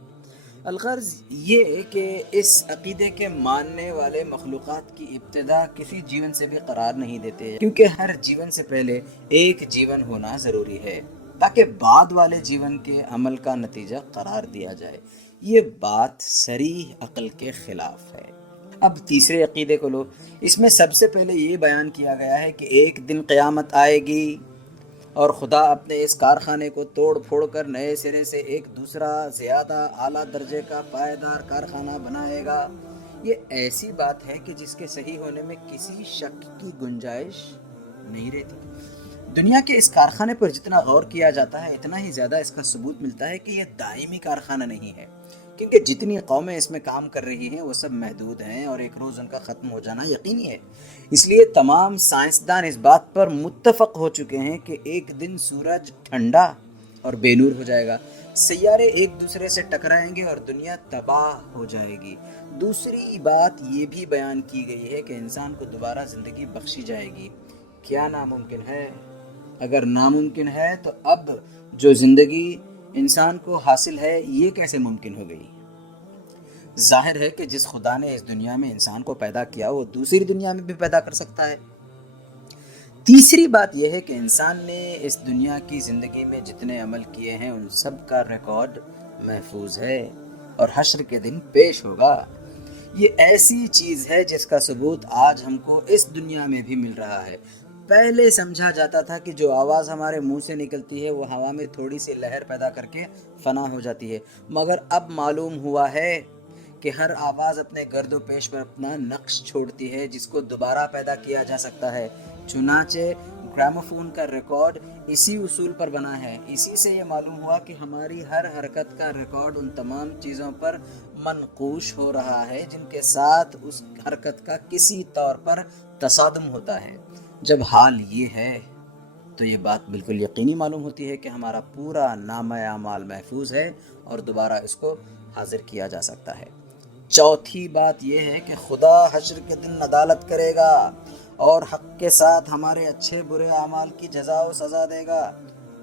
الغرض یہ کہ اس عقیدے کے ماننے والے مخلوقات کی ابتدا کسی جیون سے بھی قرار نہیں دیتے، کیونکہ ہر جیون سے پہلے ایک جیون ہونا ضروری ہے تاکہ بعد والے جیون کے عمل کا نتیجہ قرار دیا جائے۔ یہ بات صریح عقل کے خلاف ہے۔ اب تیسرے عقیدے کو لو۔ اس میں سب سے پہلے یہ بیان کیا گیا ہے کہ ایک دن قیامت آئے گی اور خدا اپنے اس کارخانے کو توڑ پھوڑ کر نئے سرے سے ایک دوسرا زیادہ اعلیٰ درجے کا پائیدار کارخانہ بنائے گا۔ یہ ایسی بات ہے کہ جس کے صحیح ہونے میں کسی شک کی گنجائش نہیں رہتی۔ دنیا کے اس کارخانے پر جتنا غور کیا جاتا ہے اتنا ہی زیادہ اس کا ثبوت ملتا ہے کہ یہ دائمی کارخانہ نہیں ہے، کیونکہ جتنی قومیں اس میں کام کر رہی ہیں وہ سب محدود ہیں اور ایک روز ان کا ختم ہو جانا یقینی ہے۔ اس لیے تمام سائنسدان اس بات پر متفق ہو چکے ہیں کہ ایک دن سورج ٹھنڈا اور بے نور ہو جائے گا، سیارے ایک دوسرے سے ٹکرائیں گے اور دنیا تباہ ہو جائے گی۔ دوسری بات یہ بھی بیان کی گئی ہے کہ انسان کو دوبارہ زندگی بخشی جائے گی۔ کیا ناممکن ہے؟ اگر ناممکن ہے تو اب جو زندگی انسان کو حاصل ہے یہ کیسے ممکن ہو گئی؟ ظاہر ہے کہ جس خدا نے اس دنیا میں انسان کو پیدا کیا وہ دوسری دنیا میں بھی پیدا کر سکتا ہے۔ تیسری بات یہ ہے کہ انسان نے اس دنیا کی زندگی میں جتنے عمل کیے ہیں ان سب کا ریکارڈ محفوظ ہے اور حشر کے دن پیش ہوگا۔ یہ ایسی چیز ہے جس کا ثبوت آج ہم کو اس دنیا میں بھی مل رہا ہے۔ پہلے سمجھا جاتا تھا کہ جو آواز ہمارے منہ سے نکلتی ہے وہ ہوا میں تھوڑی سی لہر پیدا کر کے فنا ہو جاتی ہے، مگر اب معلوم ہوا ہے کہ ہر آواز اپنے گرد و پیش پر اپنا نقش چھوڑتی ہے جس کو دوبارہ پیدا کیا جا سکتا ہے۔ چنانچہ گراموفون کا ریکارڈ اسی اصول پر بنا ہے۔ اسی سے یہ معلوم ہوا کہ ہماری ہر حرکت کا ریکارڈ ان تمام چیزوں پر منقوش ہو رہا ہے جن کے ساتھ اس حرکت کا کسی طور پر تصادم ہوتا ہے۔ جب حال یہ ہے تو یہ بات بالکل یقینی معلوم ہوتی ہے کہ ہمارا پورا نامہ اعمال محفوظ ہے اور دوبارہ اس کو حاضر کیا جا سکتا ہے۔ چوتھی بات یہ ہے کہ خدا حشر کے دن عدالت کرے گا اور حق کے ساتھ ہمارے اچھے برے اعمال کی جزا و سزا دے گا۔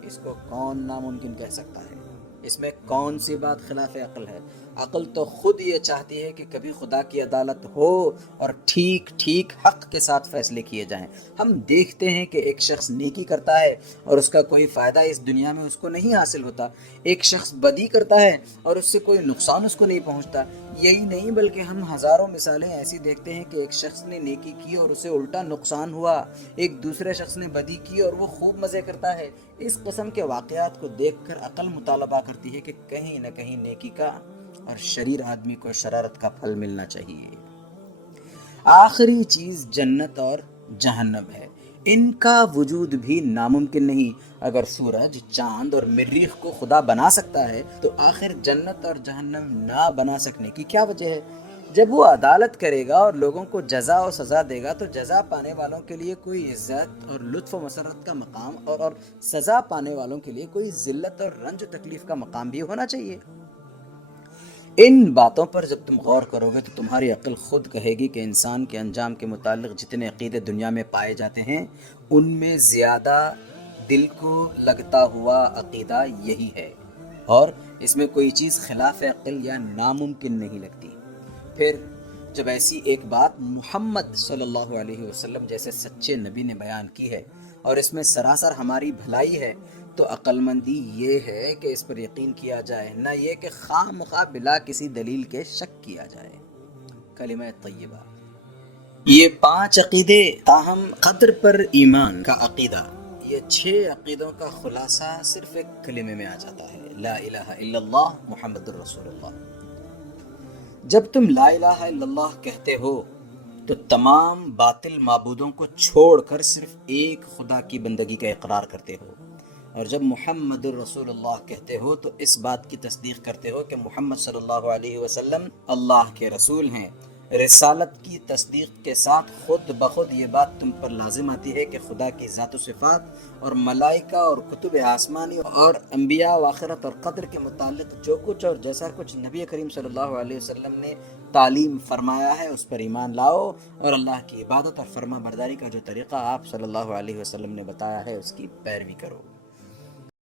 اس کو کون ناممکن کہہ سکتا ہے؟ اس میں کون سی بات خلاف عقل ہے؟ عقل تو خود یہ چاہتی ہے کہ کبھی خدا کی عدالت ہو اور ٹھیک ٹھیک حق کے ساتھ فیصلے کیے جائیں۔ ہم دیکھتے ہیں کہ ایک شخص نیکی کرتا ہے اور اس کا کوئی فائدہ اس دنیا میں اس کو نہیں حاصل ہوتا، ایک شخص بدی کرتا ہے اور اس سے کوئی نقصان اس کو نہیں پہنچتا۔ یہی نہیں بلکہ ہم ہزاروں مثالیں ایسی دیکھتے ہیں کہ ایک شخص نے نیکی کی اور اسے الٹا نقصان ہوا، ایک دوسرے شخص نے بدی کی اور وہ خوب مزے کرتا ہے۔ اس قسم کے واقعات کو دیکھ کر عقل مطالبہ کرتی ہے کہ کہیں نہ کہیں نیکی کا اور شریر آدمی کو شرارت کا پھل ملنا چاہیے۔ آخری چیز جنت اور جہنم ہے۔ ان کا وجود بھی ناممکن نہیں۔ اگر سورج، چاند اور مریخ کو خدا بنا سکتا ہے تو آخر جنت اور جہنم نہ بنا سکنے کی کیا وجہ ہے؟ جب وہ عدالت کرے گا اور لوگوں کو جزا و سزا دے گا تو جزا پانے والوں کے لیے کوئی عزت اور لطف و مسرت کا مقام اور سزا پانے والوں کے لیے کوئی ذلت اور رنج و تکلیف کا مقام بھی ہونا چاہیے۔ ان باتوں پر جب تم غور کرو گے تو تمہاری عقل خود کہے گی کہ انسان کے انجام کے متعلق جتنے عقیدے دنیا میں پائے جاتے ہیں ان میں زیادہ دل کو لگتا ہوا عقیدہ یہی ہے، اور اس میں کوئی چیز خلاف عقل یا ناممکن نہیں لگتی۔ پھر جب ایسی ایک بات محمد صلی اللہ علیہ وسلم جیسے سچے نبی نے بیان کی ہے اور اس میں سراسر ہماری بھلائی ہے تو عقل مندی یہ ہے کہ اس پر یقین کیا جائے، نہ یہ کہ خواہ مخواہ بلا کسی دلیل کے شک کیا جائے۔ کلمہ طیبہ، یہ 5 عقیدے تاہم قدر پر ایمان کا عقیدہ، یہ 6 عقیدوں کا خلاصہ صرف ایک کلمے میں آ جاتا ہے، لا الہ الا اللہ محمد الرسول اللہ۔ جب تم لا الہ الا اللہ کہتے ہو تو تمام باطل معبودوں کو چھوڑ کر صرف ایک خدا کی بندگی کا اقرار کرتے ہو، اور جب محمد الرسول اللہ کہتے ہو تو اس بات کی تصدیق کرتے ہو کہ محمد صلی اللہ علیہ وسلم اللہ کے رسول ہیں۔ رسالت کی تصدیق کے ساتھ خود بخود یہ بات تم پر لازم آتی ہے کہ خدا کی ذات و صفات اور ملائکہ اور کتب آسمانی اور انبیاء و آخرت اور قدر کے متعلق جو کچھ اور جیسا کچھ نبی کریم صلی اللہ علیہ وسلم نے تعلیم فرمایا ہے اس پر ایمان لاؤ، اور اللہ کی عبادت اور فرما برداری کا جو طریقہ آپ صلی اللہ علیہ وسلم نے بتایا ہے اس کی پیروی کرو۔